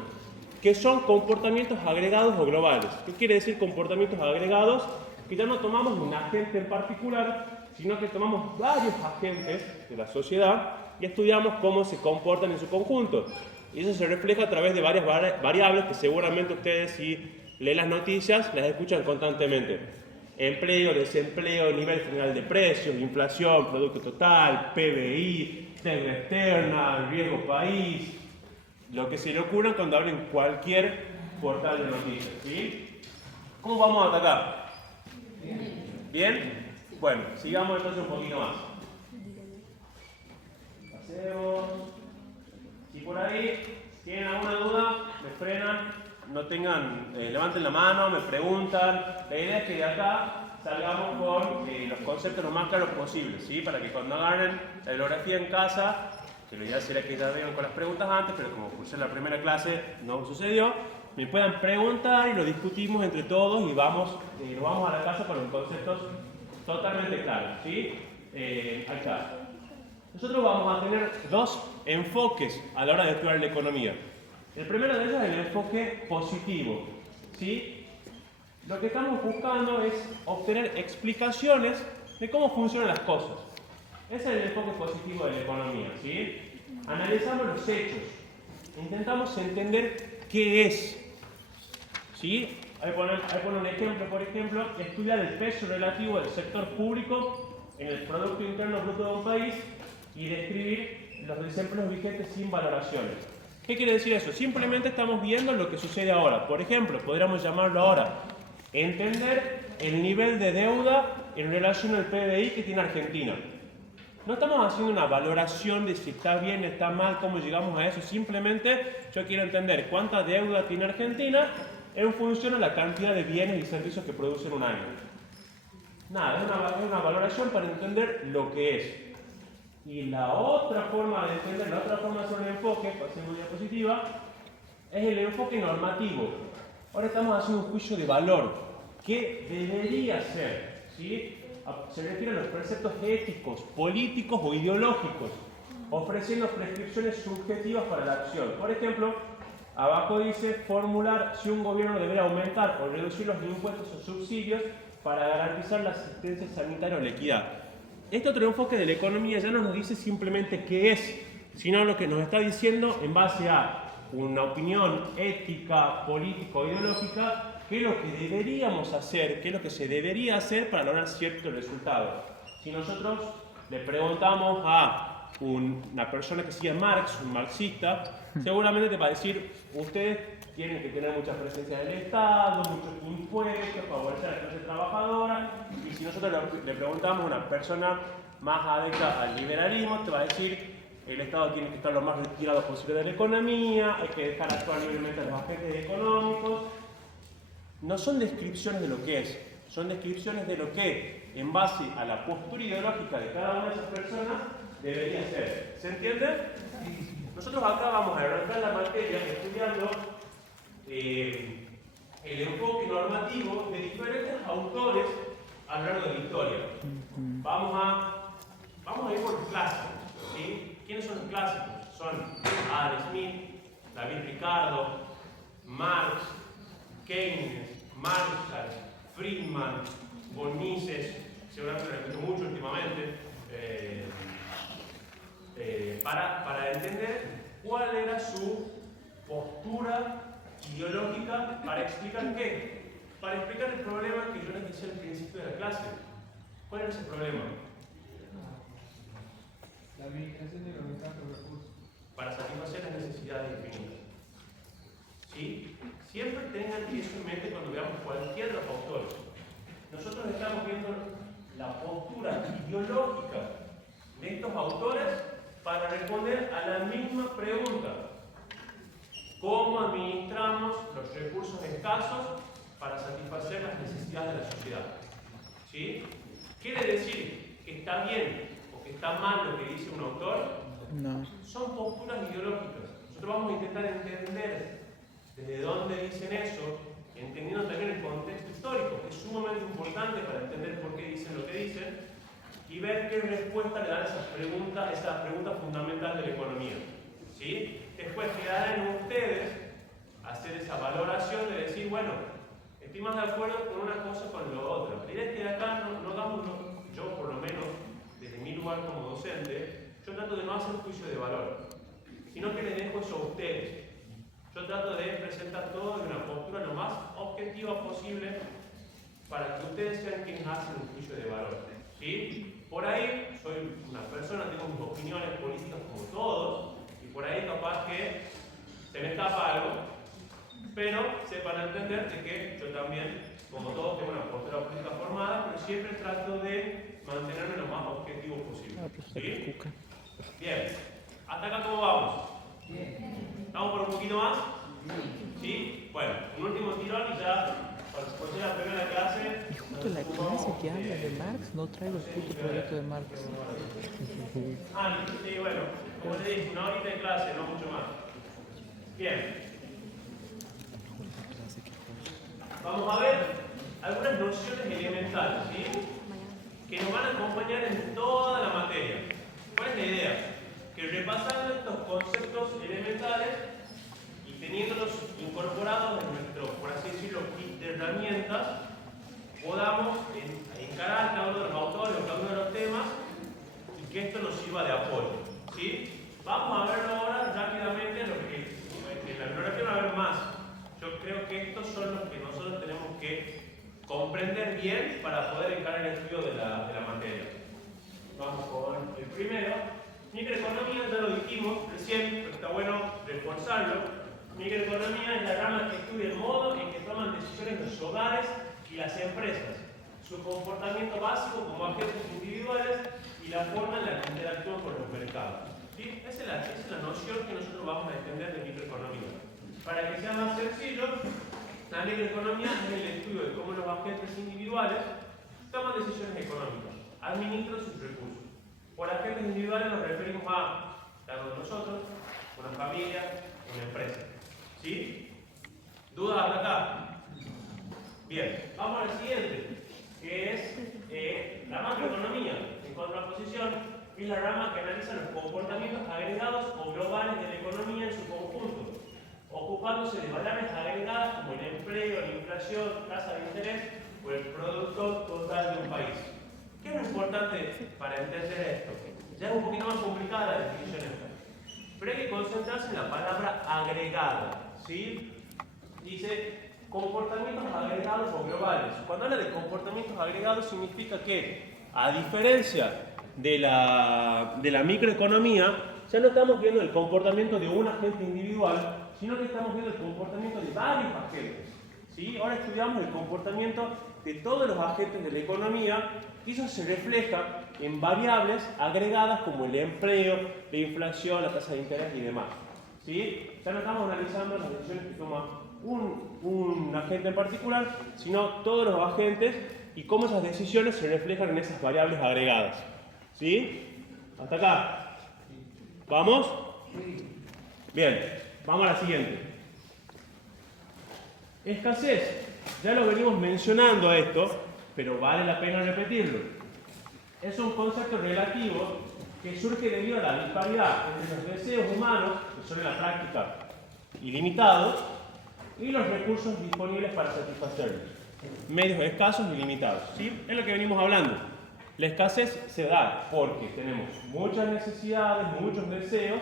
que son comportamientos agregados o globales. ¿Qué quiere decir comportamientos agregados? Que ya no tomamos un agente en particular, sino que tomamos varios agentes de la sociedad y estudiamos cómo se comportan en su conjunto. Y eso se refleja a través de varias variables que seguramente ustedes, si leen las noticias, las escuchan constantemente. Empleo, desempleo, nivel general de precios, inflación, producto total, PBI, deuda externa, riesgo país, lo que se le ocurra cuando abren cualquier portal de noticias, ¿sí? ¿Cómo vamos a atacar? ¿Bien? Bueno, sigamos entonces un poquito más. Pasemos. Si por ahí tienen alguna duda, me frenan, no tengan, levanten la mano, me preguntan. La idea es que de acá salgamos con los conceptos lo más claros posible, ¿sí? Para que cuando agarren la bibliografía en casa, que lo ideal sería que ya vengan con las preguntas antes, pero como cursé la primera clase no sucedió, me puedan preguntar y lo discutimos entre todos y nos vamos a la casa con los conceptos totalmente claros, ¿sí? Acá. Nosotros vamos a tener dos enfoques a la hora de estudiar la economía. El primero de ellos es el enfoque positivo, ¿sí? Lo que estamos buscando es obtener explicaciones de cómo funcionan las cosas. Ese es el enfoque positivo de la economía, ¿sí? Analizamos los hechos, intentamos entender qué es, ¿sí? Ahí pone un ejemplo, por ejemplo, estudiar el peso relativo del sector público en el Producto Interno Bruto de un país y describir los desempleos vigentes sin valoraciones. ¿Qué quiere decir eso? Simplemente estamos viendo lo que sucede ahora. Por ejemplo, podríamos llamarlo ahora, entender el nivel de deuda en relación al PBI que tiene Argentina. No estamos haciendo una valoración de si está bien, está mal, cómo llegamos a eso. Simplemente yo quiero entender cuánta deuda tiene Argentina en función a la cantidad de bienes y servicios que produce en un año. Nada, es una valoración para entender lo que es. Y la otra forma de entender, la otra forma de hacer un enfoque, pasemos diapositiva, es el enfoque normativo. Ahora estamos haciendo un juicio de valor. ¿Qué debería ser? ¿Sí? Se refiere a los preceptos éticos, políticos o ideológicos, ofreciendo prescripciones subjetivas para la acción. Por ejemplo, abajo dice formular si un gobierno debería aumentar o reducir los impuestos o subsidios para garantizar la asistencia sanitaria o la equidad. Este otro enfoque de la economía ya no nos dice simplemente qué es, sino lo que nos está diciendo en base a una opinión ética, política o ideológica, qué es lo que deberíamos hacer, qué es lo que se debería hacer para lograr cierto resultado. Si nosotros le preguntamos a una persona que sigue Marx, un marxista, seguramente te va a decir, ustedes tienen que tener mucha presencia del Estado, muchos impuestos, favorecer a la clase trabajadora. Y si nosotros le preguntamos a una persona más adepta al liberalismo, te va a decir, el Estado tiene que estar lo más retirado posible de la economía, hay que dejar actuar libremente a los agentes económicos. No son descripciones de lo que es, son descripciones de lo que, en base a la postura ideológica de cada una de esas personas, debería ser. ¿Se entiende? Nosotros acá vamos a arrancar la materia estudiando el enfoque normativo de diferentes autores a lo largo de la historia. Vamos a ir por los clásicos, ¿sí? ¿Quiénes son los clásicos? Son Adam Smith, David Ricardo, Marx, Keynes, Marshall, Friedman, von Mises, seguramente lo repito mucho últimamente, para entender cuál era su postura ideológica para explicar qué. Para explicar el problema que yo les decía al principio de la clase. ¿Cuál era ese problema? La administración de los escasos recursos. Para satisfacer las necesidades infinitas. ¿Sí? Siempre tengan eso en mente cuando veamos cualquiera de los autores. Nosotros estamos viendo la postura ideológica de estos autores para responder a la misma pregunta. ¿Cómo administramos los recursos escasos para satisfacer las necesidades de la sociedad? ¿Sí? ¿Quiere decir que está bien o que está mal lo que dice un autor? No. Son posturas ideológicas. Nosotros vamos a intentar entender desde dónde dicen eso, entendiendo también el contexto histórico, que es sumamente importante para entender por qué dicen lo que dicen, y ver qué respuesta le dan a esa pregunta fundamental de la economía. ¿sí? Después quedarán en ustedes hacer esa valoración de decir, bueno, estoy más de acuerdo con una cosa o con lo otro. La idea es que de acá no damos, yo por lo menos, desde mi lugar como docente, yo trato de no hacer juicio de valor, sino que les dejo eso a ustedes. Yo trato de presentar todo de una postura lo más objetiva posible para que ustedes sean quienes hacen un juicio de valor. ¿Sí? Por ahí soy una persona, tengo mis opiniones políticas como todos, y por ahí capaz que se me escapa algo, pero sepan entender de que yo también, como todos, tengo una postura política formada, pero siempre trato de mantenerme lo más objetivo posible. ¿Sí? Bien. ¿Hasta acá cómo vamos? ¿Vamos por un poquito más? ¿Sí? Bueno, un último tirón y ya, después de la primera clase... Y justo en la clase que habla de Marx no traigo el puto proyecto de Marx. Sí, bueno, como te dije, una horita de clase, no mucho más. Bien. Vamos a ver algunas nociones elementales, ¿sí? Que nos van a acompañar en toda la materia. ¿Cuál es la idea? Que repasando estos conceptos elementales y teniéndolos incorporados en nuestro, por así decirlo, kit de herramientas, podamos encarar cada uno de los autores o cada uno de los temas y que esto nos sirva de apoyo. ¿Sí? Vamos a verlo ahora rápidamente, lo que en la bibliografía va a haber más. Yo creo que estos son los que nosotros tenemos que comprender bien para poder encarar el estudio de la materia. Vamos con el primero. Microeconomía, ya lo dijimos recién, pero está bueno reforzarlo. Microeconomía es la rama que estudia el modo en que toman decisiones los hogares y las empresas, su comportamiento básico como agentes individuales y la forma en la que interactúan con los mercados. ¿Sí? Esa es la noción que nosotros vamos a entender de microeconomía. Para que sea más sencillo, la microeconomía es el estudio de cómo los agentes individuales toman decisiones económicas, administran sus recursos. Por agentes individuales nos referimos a cada uno de nosotros, una familia, una empresa. ¿Sí? ¿Dudas hasta acá? Bien, vamos al siguiente, que es la macroeconomía. En contraposición, es la rama que analiza los comportamientos agregados o globales de la economía en su conjunto, ocupándose de variables agregadas como el empleo, la inflación, tasa de interés o el producto total de un país. ¿Qué es lo importante para entender esto? Ya es un poquito más complicada la definición esta, pero hay que concentrarse en la palabra agregada, ¿sí? Dice comportamientos agregados o globales. Cuando habla de comportamientos agregados significa que, a diferencia de la microeconomía, ya no estamos viendo el comportamiento de un agente individual, sino que estamos viendo el comportamiento de varios agentes. ¿Sí? Ahora estudiamos el comportamiento de todos los agentes de la economía y eso se refleja en variables agregadas como el empleo, la inflación, la tasa de interés y demás. ¿Sí? Ya no estamos analizando las decisiones que toma un agente en particular, sino todos los agentes y cómo esas decisiones se reflejan en esas variables agregadas. ¿Sí? ¿Hasta acá? ¿Vamos? Bien, vamos a la siguiente. Escasez. Ya lo venimos mencionando a esto, pero vale la pena repetirlo. Es un concepto relativo que surge debido a la disparidad entre los deseos humanos, que son en la práctica ilimitados, y los recursos disponibles para satisfacerlos. Medios escasos y limitados. ¿Sí? Es lo que venimos hablando. La escasez se da porque tenemos muchas necesidades, muchos deseos,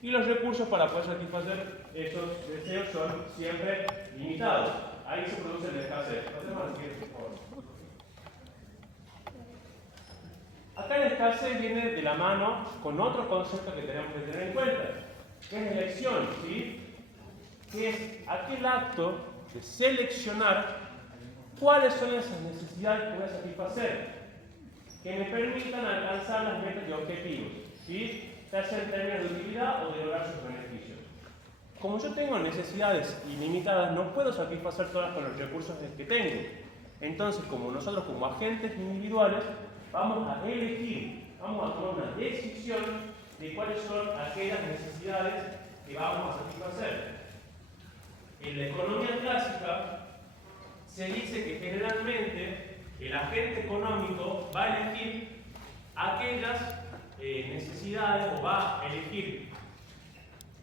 y los recursos para poder satisfacer esos deseos son siempre limitados. Ahí se produce la escasez. Pasemos al siguiente, por favor. Acá la escasez viene de la mano con otro concepto que tenemos que tener en cuenta, que es la elección, ¿sí? Que es aquel acto de seleccionar cuáles son esas necesidades que voy a satisfacer, que me permitan alcanzar las metas y objetivos, ¿sí? Ya sea en términos de utilidad o de lograr sus beneficios. Como yo tengo necesidades ilimitadas, no puedo satisfacer todas con los recursos que tengo. Entonces, como nosotros como agentes individuales, vamos a elegir, vamos a tomar una decisión de cuáles son aquellas necesidades que vamos a satisfacer. En la economía clásica se dice que generalmente el agente económico va a elegir aquellas necesidades o va a elegir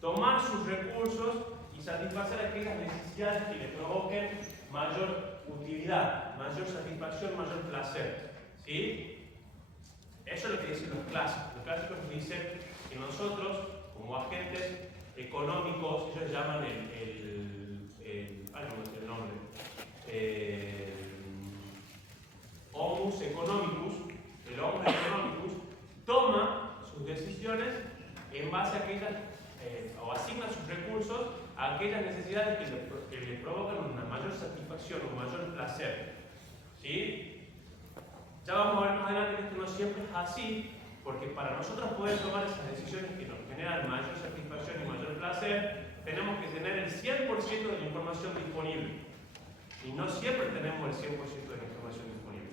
tomar sus recursos y satisfacer aquellas necesidades que le provoquen mayor utilidad, mayor satisfacción, mayor placer. ¿Sí? Eso es lo que dicen los clásicos. Los clásicos nos dicen que nosotros, como agentes económicos, ellos llaman no me sé el nombre, homus economicus, el homus economicus toma sus decisiones en base a aquellas, o asigna sus recursos a aquellas necesidades que le provocan una mayor satisfacción, un mayor placer. ¿Sí? Ya vamos a ver más adelante que esto no siempre es así, porque para nosotros poder tomar esas decisiones que nos generan mayor satisfacción y mayor placer, tenemos que tener el 100% de la información disponible. Y no siempre tenemos el 100% de la información disponible.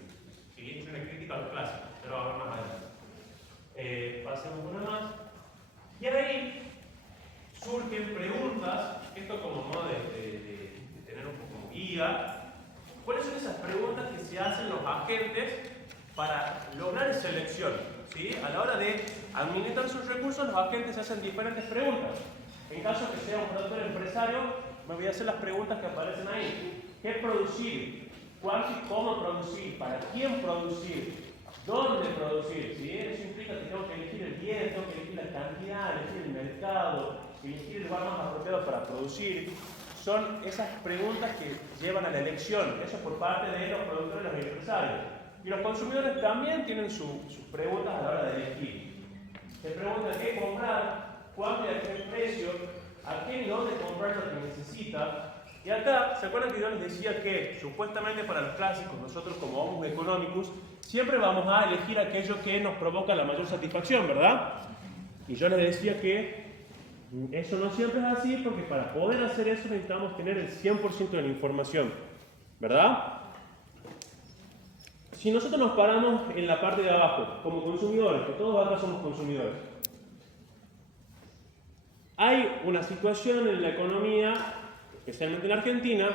¿Sí? Es una crítica a los clásicos, pero vamos a ver más adelante. Pasemos una más. Y ahí surgen preguntas, esto como modo de tener un poco de guía. ¿Cuáles son esas preguntas que se hacen los agentes para lograr esa elección? ¿Sí? A la hora de administrar sus recursos, los agentes se hacen diferentes preguntas. En caso que sea un productor empresario, me voy a hacer las preguntas que aparecen ahí. ¿Qué producir? ¿Cuánto y cómo producir? ¿Para quién producir? ¿Dónde producir? ¿Sí? Eso implica que tengo que elegir el bien, tengo que elegir la cantidad, elegir el mercado, elegir el lugar más apropiado para producir. Son esas preguntas que llevan a la elección. Eso es por parte de los productores y los empresarios. Y los consumidores también tienen sus preguntas a la hora de elegir. Se preguntan qué comprar, cuánto y a qué precio, a quién y dónde comprar lo que necesita. Y acá, ¿se acuerdan que yo les decía que supuestamente para los clásicos, nosotros como homus economicus, siempre vamos a elegir aquello que nos provoca la mayor satisfacción, ¿verdad? Y yo les decía que eso no siempre es así, porque para poder hacer eso necesitamos tener el 100% de la información, ¿verdad? Si nosotros nos paramos en la parte de abajo, como consumidores, que todos acá somos consumidores, hay una situación en la economía, especialmente en Argentina,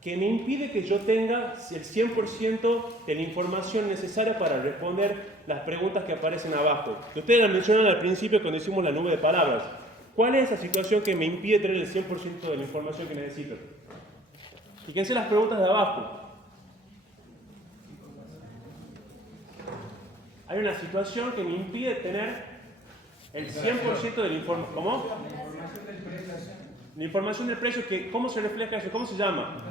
que me impide que yo tenga el 100% de la información necesaria para responder las preguntas que aparecen abajo. Ustedes la mencionaron al principio cuando hicimos la nube de palabras. ¿Cuál es esa situación que me impide tener el 100% de la información que necesito? Fíjense las preguntas de abajo. Hay una situación que me impide tener el 100% de la información. ¿Cómo? La información del precio, que, ¿cómo se refleja eso? ¿Cómo se llama?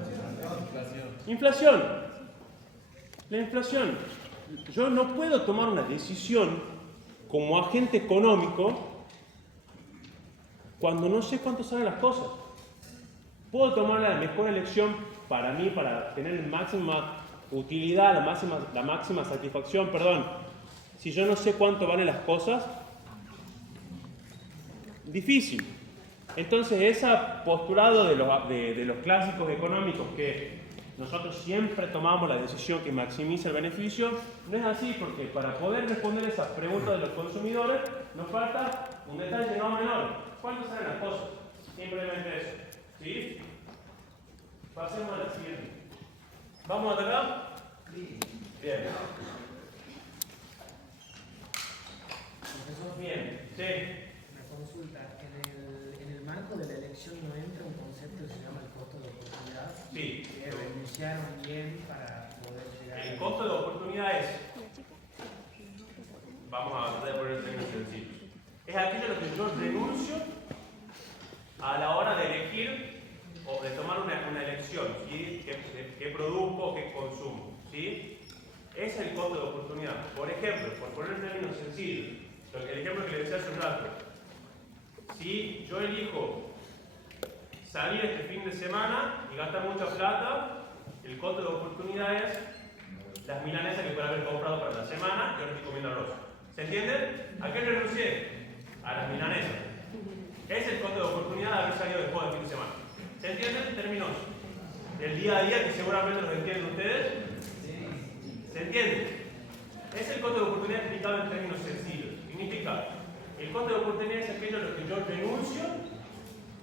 Inflación. La inflación. Yo no puedo tomar una decisión como agente económico cuando no sé cuánto salen las cosas. Puedo tomar la mejor elección para mí, para tener la máxima utilidad, la máxima satisfacción, si yo no sé cuánto valen las cosas, difícil. Entonces, ese postulado de los clásicos económicos, que nosotros siempre tomamos la decisión que maximiza el beneficio, no es así, porque para poder responder esas preguntas de los consumidores nos falta un detalle no menor. ¿Cuánto salen las cosas? Simplemente eso. ¿Sí? Pasemos a la siguiente. ¿Vamos hasta acá? Sí. Bien. Bien. Sí. Consulta, en el marco de la elección no entra un concepto que se llama el costo de oportunidad. Sí. Que renunciaron bien para poder llegar. El costo de oportunidad es, vamos a tratar de poner el término sencillo, es aquello a lo que yo renuncio a la hora de elegir o de tomar una elección, ¿sí? ¿Qué produzco, qué consumo? ¿Sí? Ese es el costo de oportunidad. Por ejemplo, por poner un término sencillo, el ejemplo que les decía hace un rato, si yo elijo salir este fin de semana y gastar mucha plata, el costo de oportunidad es las milanesas que pueda haber comprado para la semana y ahora estoy comiendo arroz. ¿Se entiende? ¿A qué renuncié? A las milanesas. Es el costo de oportunidad de haber salido después del fin de semana. ¿Se entienden? Términos del día a día que seguramente los entienden ustedes. ¿Se entiende? Es el costo de oportunidad explicado en términos sencillos. Significa, el costo de oportunidad es aquello a lo que yo renuncio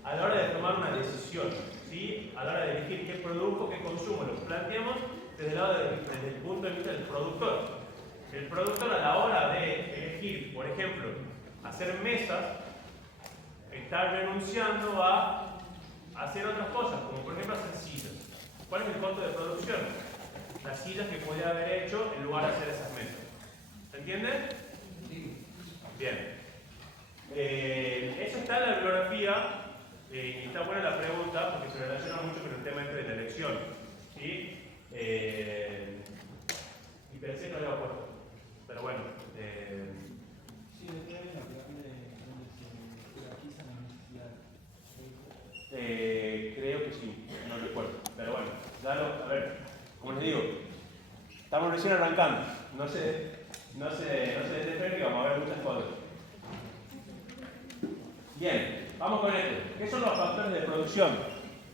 a la hora de tomar una decisión, ¿sí? A la hora de elegir qué produzco, qué consumo. Lo planteamos desde el punto de vista del productor. El productor, a la hora de elegir, por ejemplo, hacer mesas, está renunciando a hacer otras cosas, como por ejemplo hacer sillas. ¿Cuál es el costo de producción? Las sillas que podía haber hecho en lugar de hacer esas mesas. ¿Se entiende? Sí. Bien. Eso está en la bibliografía. Y está buena la pregunta porque se relaciona mucho con el tema este de la elección. ¿Sí? Y pensé que lo había puesto. Pero bueno. Sí, después hay una parte donde se jerarquizan las necesidades. Creo que sí, no recuerdo. Pero bueno, a ver, como les digo, estamos recién arrancando. No se desesperen que vamos a ver muchas cosas. Bien, vamos con esto. ¿Qué son los factores de producción?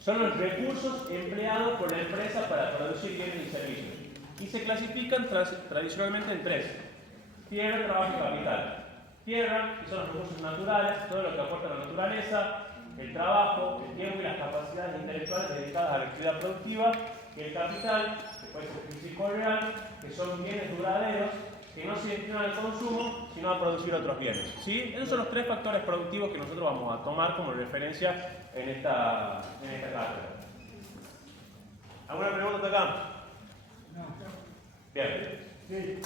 Son los recursos empleados por la empresa para producir bienes y servicios. Y se clasifican tradicionalmente en tres: tierra, trabajo y capital. Tierra, que son los recursos naturales, todo lo que aporta la naturaleza, el trabajo, el tiempo y las capacidades intelectuales dedicadas a la actividad productiva. Y el capital, que puede ser físico o real, que son bienes duraderos, que no se destinan al consumo, sino a producir otros bienes. ¿Sí? Esos son los tres factores productivos que nosotros vamos a tomar como referencia en esta cátedra. ¿Alguna pregunta acá? No. Bien. Sí.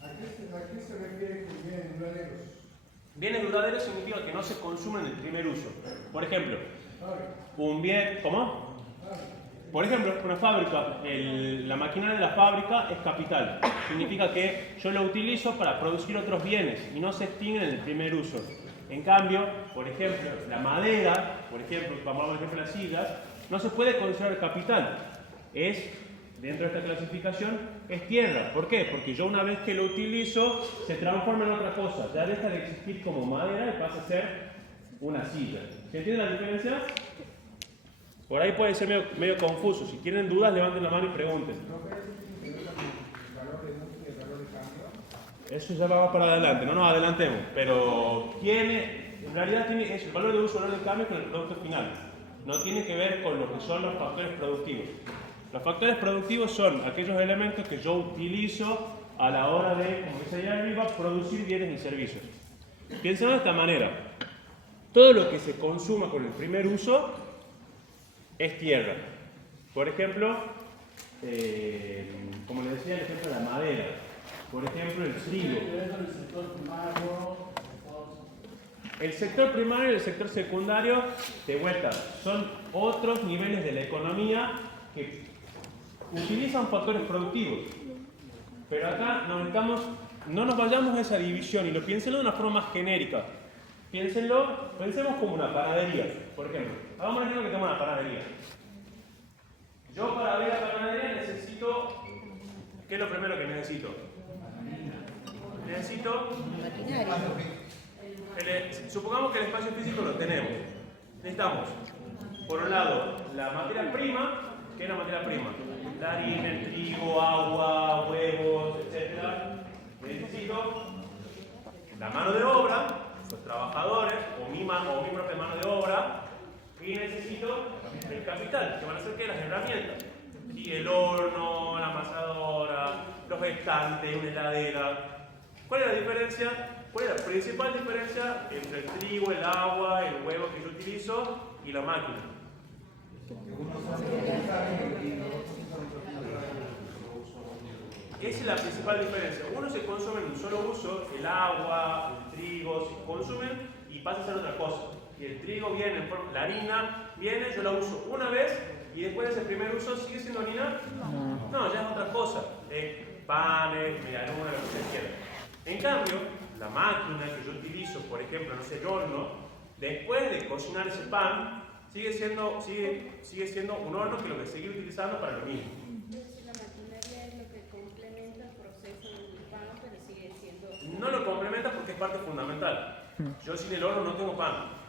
¿A qué se refiere con bienes duraderos? Bienes duraderos significa que no se consumen en el primer uso. Por ejemplo, Fábrica. un bien... ¿Cómo? Por ejemplo, una fábrica, la maquinaria de la fábrica es capital. Significa que yo la utilizo para producir otros bienes y no se extinguen en el primer uso. En cambio, por ejemplo, la madera, por ejemplo, vamos a ver ejemplo las sillas, no se puede considerar capital. Dentro de esta clasificación, es tierra. ¿Por qué? Porque yo una vez que lo utilizo, se transforma en otra cosa. Ya deja de existir como madera y pasa a ser una silla. ¿Se entiende la diferencia? Por ahí puede ser medio confuso. Si tienen dudas, levanten la mano y pregunten. Eso ya va para adelante, no nos adelantemos. Pero en realidad tiene el valor de uso, el valor de cambio con el producto final. No tiene que ver con lo que son los factores productivos. Los factores productivos son aquellos elementos que yo utilizo a la hora de, como dice allá arriba, producir bienes y servicios. Piensen de esta manera. Todo lo que se consuma con el primer uso es tierra. Por ejemplo, como les decía, el ejemplo de la madera. Por ejemplo, el trigo. El sector primario y el sector secundario, de vuelta, son otros niveles de la economía que utilizan factores productivos. Pero acá no nos vayamos a esa división y lo piénsenlo de una forma más genérica. Pensemos como una panadería, por ejemplo. Hagamos un ejemplo que tengo una panadería. Yo para abrir la panadería necesito... ¿Qué es lo primero que necesito? Necesito... Supongamos que el espacio físico lo tenemos. Necesitamos, por un lado, la materia prima. ¿Qué es la materia prima? La harina, el trigo, agua, huevos, etc. Necesito la mano de obra, los trabajadores, o mi propia mano de obra, y necesito el capital, que van a ser ¿qué? Las herramientas. Y el horno, la amasadora, los estantes, una heladera. ¿Cuál es la diferencia? ¿Cuál es la principal diferencia entre el trigo, el agua, el huevo que yo utilizo y la máquina? Esa es la principal diferencia. Uno se consume en un solo uso, el agua, el trigo, se consumen y pasa a ser otra cosa. Y el trigo viene en forma, la harina viene, yo la uso una vez y después de ese primer uso, ¿sigue siendo harina? No, ya es otra cosa. Panes, medialunas, lo que ustedes quieran. En cambio, la máquina que yo utilizo, por ejemplo, no sé, el horno, después de cocinar ese pan, sigue siendo un horno que lo que sigue utilizando para lo mismo. La maquinaria es lo que complementa el proceso del pan, pero sigue siendo... No lo complementa porque es parte fundamental. Yo sin el horno no tengo pan.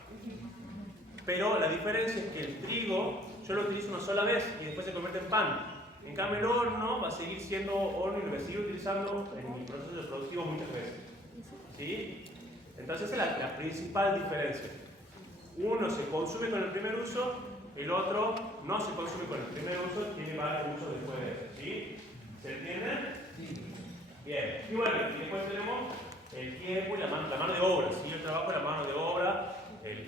Pero la diferencia es que el trigo yo lo utilizo una sola vez y después se convierte en pan. En cambio el horno va a seguir siendo horno y lo voy a seguir utilizando en mi proceso productivo muchas veces. ¿Sí? Entonces esa es la principal diferencia. Uno se consume con el primer uso, el otro no se consume con el primer uso, tiene varios usos después de eso. ¿Sí? ¿Se entiende? Sí. Bien. Y bueno, y después tenemos el tiempo y la mano de obra. ¿Sí? El trabajo de la mano de obra, el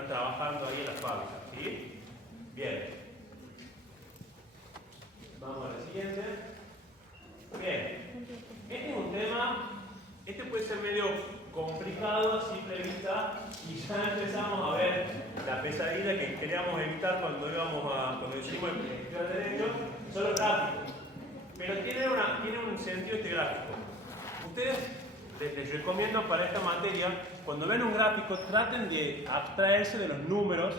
están trabajando ahí en la fábrica, ¿sí? Bien. Vamos a la siguiente. Bien. Este es un tema, este puede ser medio complicado a simple vista y ya empezamos a ver la pesadilla que queríamos evitar cuando hicimos estudiar derecho, son los gráficos. Pero tiene un sentido este gráfico. Ustedes les recomiendo para esta materia, cuando ven un gráfico, traten de abstraerse de los números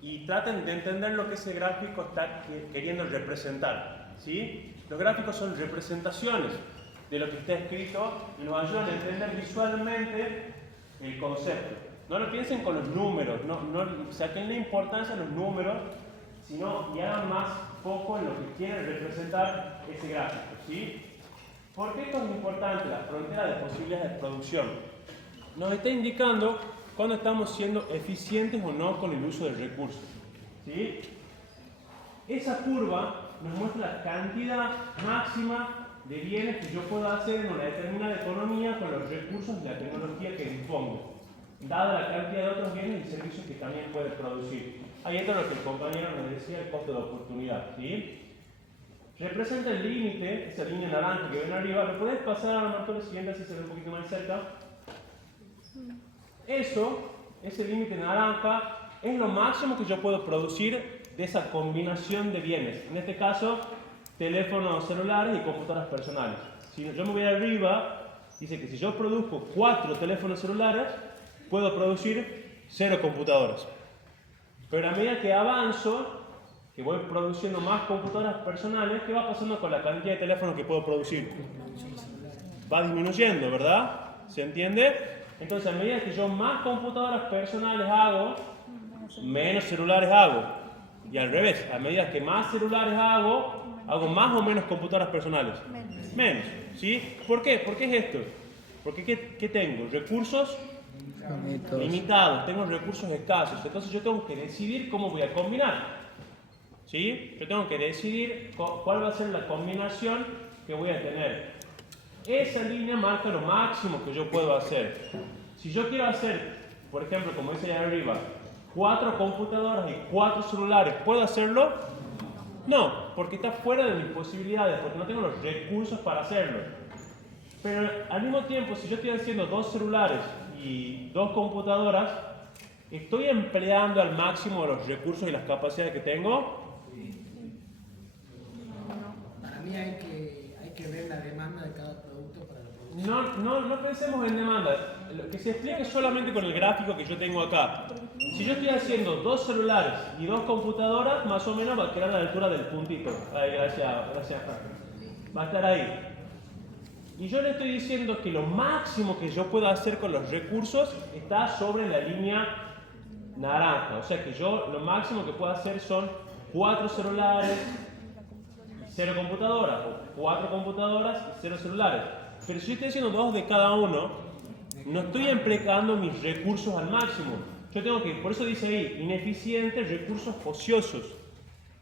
y traten de entender lo que ese gráfico está queriendo representar, ¿sí? Los gráficos son representaciones de lo que está escrito y nos ayudan a entender visualmente el concepto. No lo piensen con los números, no saquen la importancia de los números, sino y hagan más foco en lo que quiere representar ese gráfico, ¿sí? ¿Por qué esto es importante? La frontera de posibilidades de producción nos está indicando cuando estamos siendo eficientes o no con el uso del recurso, ¿sí? Esa curva nos muestra la cantidad máxima de bienes que yo puedo hacer en una determinada economía con los recursos y la tecnología que dispongo, dada la cantidad de otros bienes y servicios que también puede producir. Ahí entra lo que el compañero nos decía, el costo de oportunidad, ¿sí? Representa el límite, esa línea naranja que ven arriba. ¿Lo podés pasar a Marco el siguiente así se ve un poquito más cerca? Ese límite naranja, es lo máximo que yo puedo producir de esa combinación de bienes. En este caso, teléfonos celulares y computadoras personales. Si yo me voy arriba, dice que si yo produzco 4 teléfonos celulares, puedo producir 0 computadoras. Pero a medida que avanzo, que voy produciendo más computadoras personales, ¿qué va pasando con la cantidad de teléfonos que puedo producir? Va disminuyendo, ¿verdad? ¿Se entiende? Entonces, a medida que yo más computadoras personales hago, menos celulares hago. Y al revés, a medida que más celulares hago más o menos computadoras personales. Menos, ¿sí? ¿Por qué? ¿Por qué es esto? Porque ¿qué tengo? Recursos limitados, tengo recursos escasos. Entonces yo tengo que decidir cómo voy a combinar. ¿Sí? Yo tengo que decidir cuál va a ser la combinación que voy a tener. Esa línea marca lo máximo que yo puedo hacer. Si yo quiero hacer, por ejemplo, como dice ahí arriba, 4 computadoras y 4 celulares, ¿puedo hacerlo? No, porque está fuera de mis posibilidades, porque no tengo los recursos para hacerlo. Pero al mismo tiempo, si yo estoy haciendo 2 celulares y 2 computadoras, ¿estoy empleando al máximo los recursos y las capacidades que tengo? Para mí hay que ver la demanda de cada producto para la producción. No pensemos en demanda. Lo que se explica solamente con el gráfico que yo tengo acá. Si yo estoy haciendo 2 celulares y 2 computadoras, más o menos va a quedar a la altura del puntito. Ahí, gracias. Va a estar ahí. Y yo le estoy diciendo que lo máximo que yo puedo hacer con los recursos está sobre la línea naranja. O sea que yo lo máximo que puedo hacer son 4 celulares y 0 computadoras, o 4 computadoras y 0 celulares. Pero si yo estoy haciendo 2 de cada uno, no estoy empleando mis recursos al máximo. Yo tengo que, por eso dice ahí, ineficientes recursos ociosos.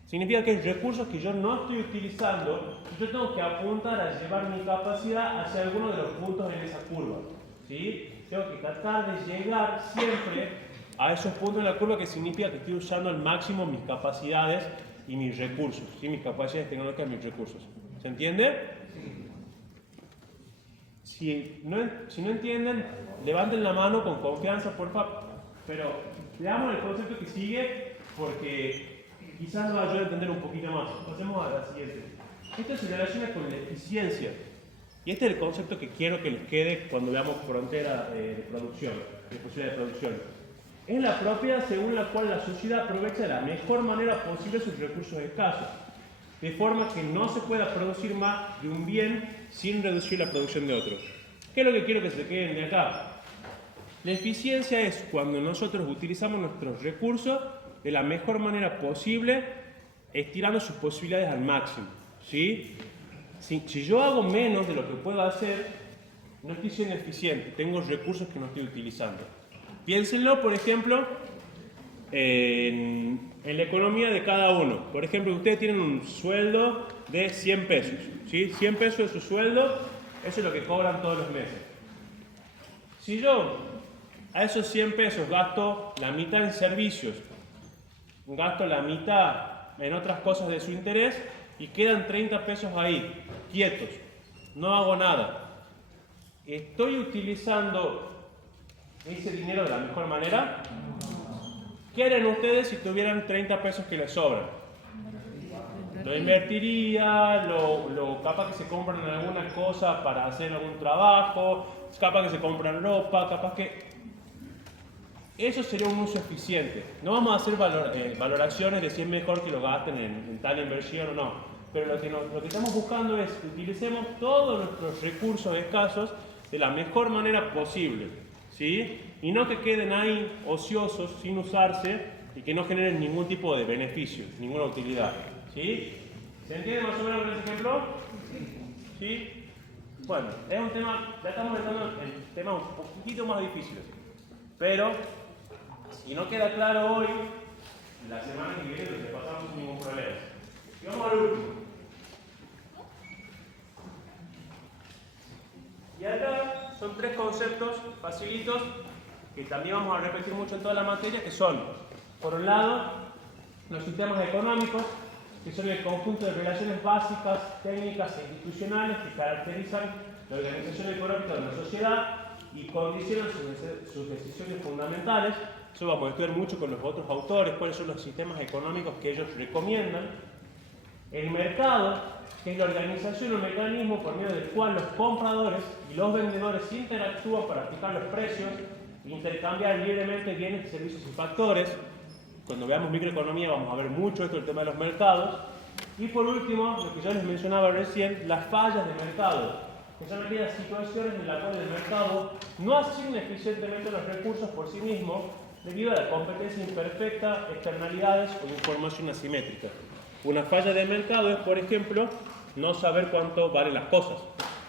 Significa que hay recursos que yo no estoy utilizando, yo tengo que apuntar a llevar mi capacidad hacia alguno de los puntos en esa curva, ¿sí? Tengo que tratar de llegar siempre a esos puntos en la curva, que significa que estoy usando al máximo mis capacidades y mis recursos, ¿sí? Mis capacidades tecnológicas y mis recursos. ¿Se entiende? Si no entienden, levanten la mano con confianza, por favor. Pero veamos el concepto que sigue, porque quizás nos ayude a entender un poquito más. Pasemos a la siguiente. Esto se relaciona con la eficiencia. Y este es el concepto que quiero que les quede cuando veamos frontera de producción, de posibilidad de producción. Es la propiedad según la cual la sociedad aprovecha de la mejor manera posible sus recursos escasos, de forma que no se pueda producir más de un bien sin reducir la producción de otro. ¿Qué es lo que quiero que se queden de acá? La eficiencia es cuando nosotros utilizamos nuestros recursos de la mejor manera posible, estirando sus posibilidades al máximo, ¿sí? Si yo hago menos de lo que puedo hacer, no estoy siendo eficiente, tengo recursos que no estoy utilizando. Piénsenlo, por ejemplo, en la economía de cada uno. Por ejemplo, ustedes tienen un sueldo de 100 pesos, ¿sí? 100 pesos es su sueldo, eso es lo que cobran todos los meses. Si yo a esos 100 pesos gasto la mitad en servicios, gasto la mitad en otras cosas de su interés y quedan 30 pesos ahí, quietos, no hago nada. ¿Estoy utilizando ese dinero de la mejor manera? ¿Qué harían ustedes si tuvieran 30 pesos que les sobran? Lo invertiría, capaz que se compran alguna cosa para hacer algún trabajo, capaz que se compran ropa, capaz que... Eso sería un uso eficiente. No vamos a hacer valoraciones de si es mejor que lo gasten en tal inversión o no. Pero lo que estamos buscando es que utilicemos todos nuestros recursos escasos de la mejor manera posible, ¿sí? Y no que queden ahí ociosos, sin usarse y que no generen ningún tipo de beneficio, ninguna utilidad, ¿sí? ¿Se entiende más o menos con ese ejemplo? ¿Sí? Bueno, es un tema, ya estamos entrando en temas un poquito más difíciles, pero si no queda claro hoy, la semana que viene lo pasamos sin ningún problema. Y vamos al último. Y acá son 3 conceptos facilitos que también vamos a repetir mucho en toda la materia, que son, por un lado, los sistemas económicos, que son el conjunto de relaciones básicas, técnicas e institucionales que caracterizan la organización económica de una sociedad y condicionan sus decisiones fundamentales. Eso vamos a estudiar mucho con los otros autores, cuáles son los sistemas económicos que ellos recomiendan. El mercado, que es la organización o mecanismo por medio del cual los compradores y los vendedores interactúan para fijar los precios e intercambiar libremente bienes, servicios y factores. Cuando veamos microeconomía vamos a ver mucho esto, el tema de los mercados. Y por último, lo que yo les mencionaba recién, las fallas de mercado, que son aquellas situaciones en las cuales el mercado no asigna eficientemente los recursos por sí mismo debido a la competencia imperfecta, externalidades o información asimétrica. Una falla de mercado es, por ejemplo, no saber cuánto valen las cosas.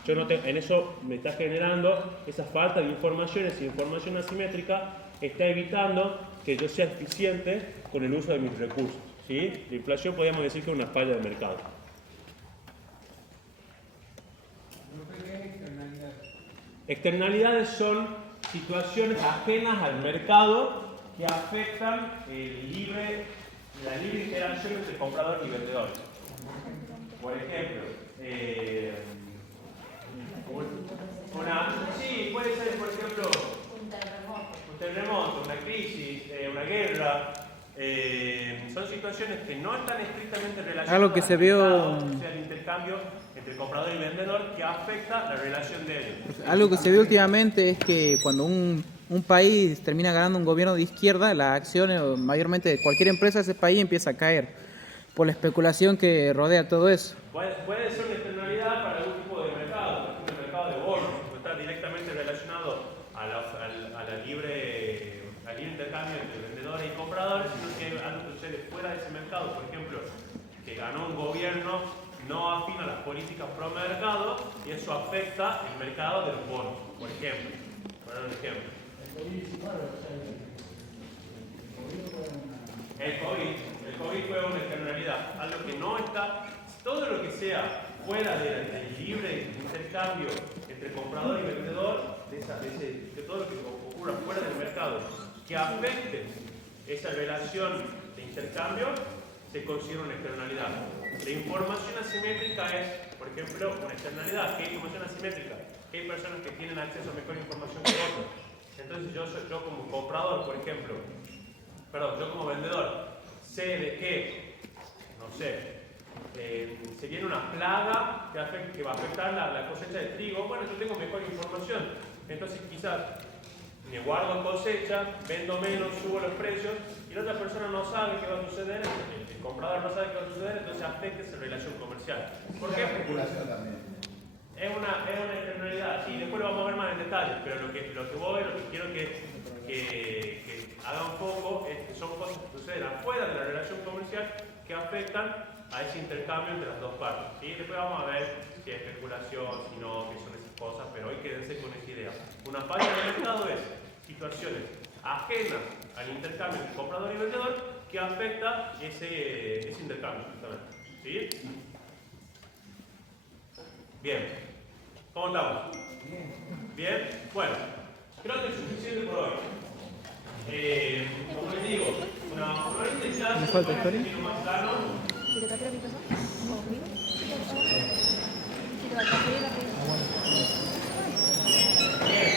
En eso me está generando esa falta de información, esa información asimétrica está evitando que yo sea eficiente con el uso de mis recursos, ¿sí? La inflación podríamos decir que es una falla de mercado. ¿Qué es externalidad? Externalidades son situaciones ajenas al mercado que afectan la libre interacción entre comprador y vendedor. Por ejemplo, puede ser, por ejemplo, un terremoto, una crisis, una guerra. Son situaciones que no están estrictamente relacionadas Algo que se vio, al intercambio entre comprador y vendedor que afecta la relación de ellos. algo que se ve últimamente es que cuando un país termina ganando un gobierno de izquierda, las acciones mayormente de cualquier empresa de ese país empieza a caer por la especulación que rodea todo eso. Puede ser una externalidad para algún tipo de mercado, por ejemplo el mercado de bonos, que está directamente relacionado al libre intercambio entre vendedores y compradores, sino que hay algo que sucede fuera de ese mercado, por ejemplo, que ganó un gobierno no afín a las políticas pro mercado y eso afecta el mercado de los bonos, por ejemplo. Por un ejemplo. El COVID fue una externalidad, algo que no está, todo lo que sea fuera del libre intercambio entre comprador y vendedor, de todo lo que ocurra fuera del mercado, que afecte esa relación de intercambio, se considera una externalidad. La información asimétrica es, por ejemplo, una externalidad. ¿Qué es información asimétrica? Que hay personas que tienen acceso a mejor información que otras. Entonces yo como comprador, por ejemplo, yo como vendedor, sé de que, no sé, se viene una plaga que va a afectar la cosecha de trigo. Bueno, yo tengo mejor información. Entonces quizás me guardo cosecha, vendo menos, subo los precios y la otra persona no sabe qué va a suceder, el comprador no sabe qué va a suceder, entonces afecta esa relación comercial. ¿Por qué? Especulación también. Es una externalidad, sí, después lo vamos a ver más en detalle, pero lo que quiero que hagan foco es que son cosas que suceden afuera de la relación comercial que afectan a ese intercambio entre las dos partes. ¿Sí? Después vamos a ver si hay especulación, si no, qué son esas cosas, pero hoy quédense con esa idea. Una falla de mercado es situaciones ajenas al intercambio entre comprador y vendedor que afecta ese intercambio. ¿Sí? Bien. ¿Cómo estamos? Bien. Bien. Bueno, creo que es suficiente por hoy. falta historia. Más sano. Si te transfiero mi peso, ¿cómo? Si te va a transferir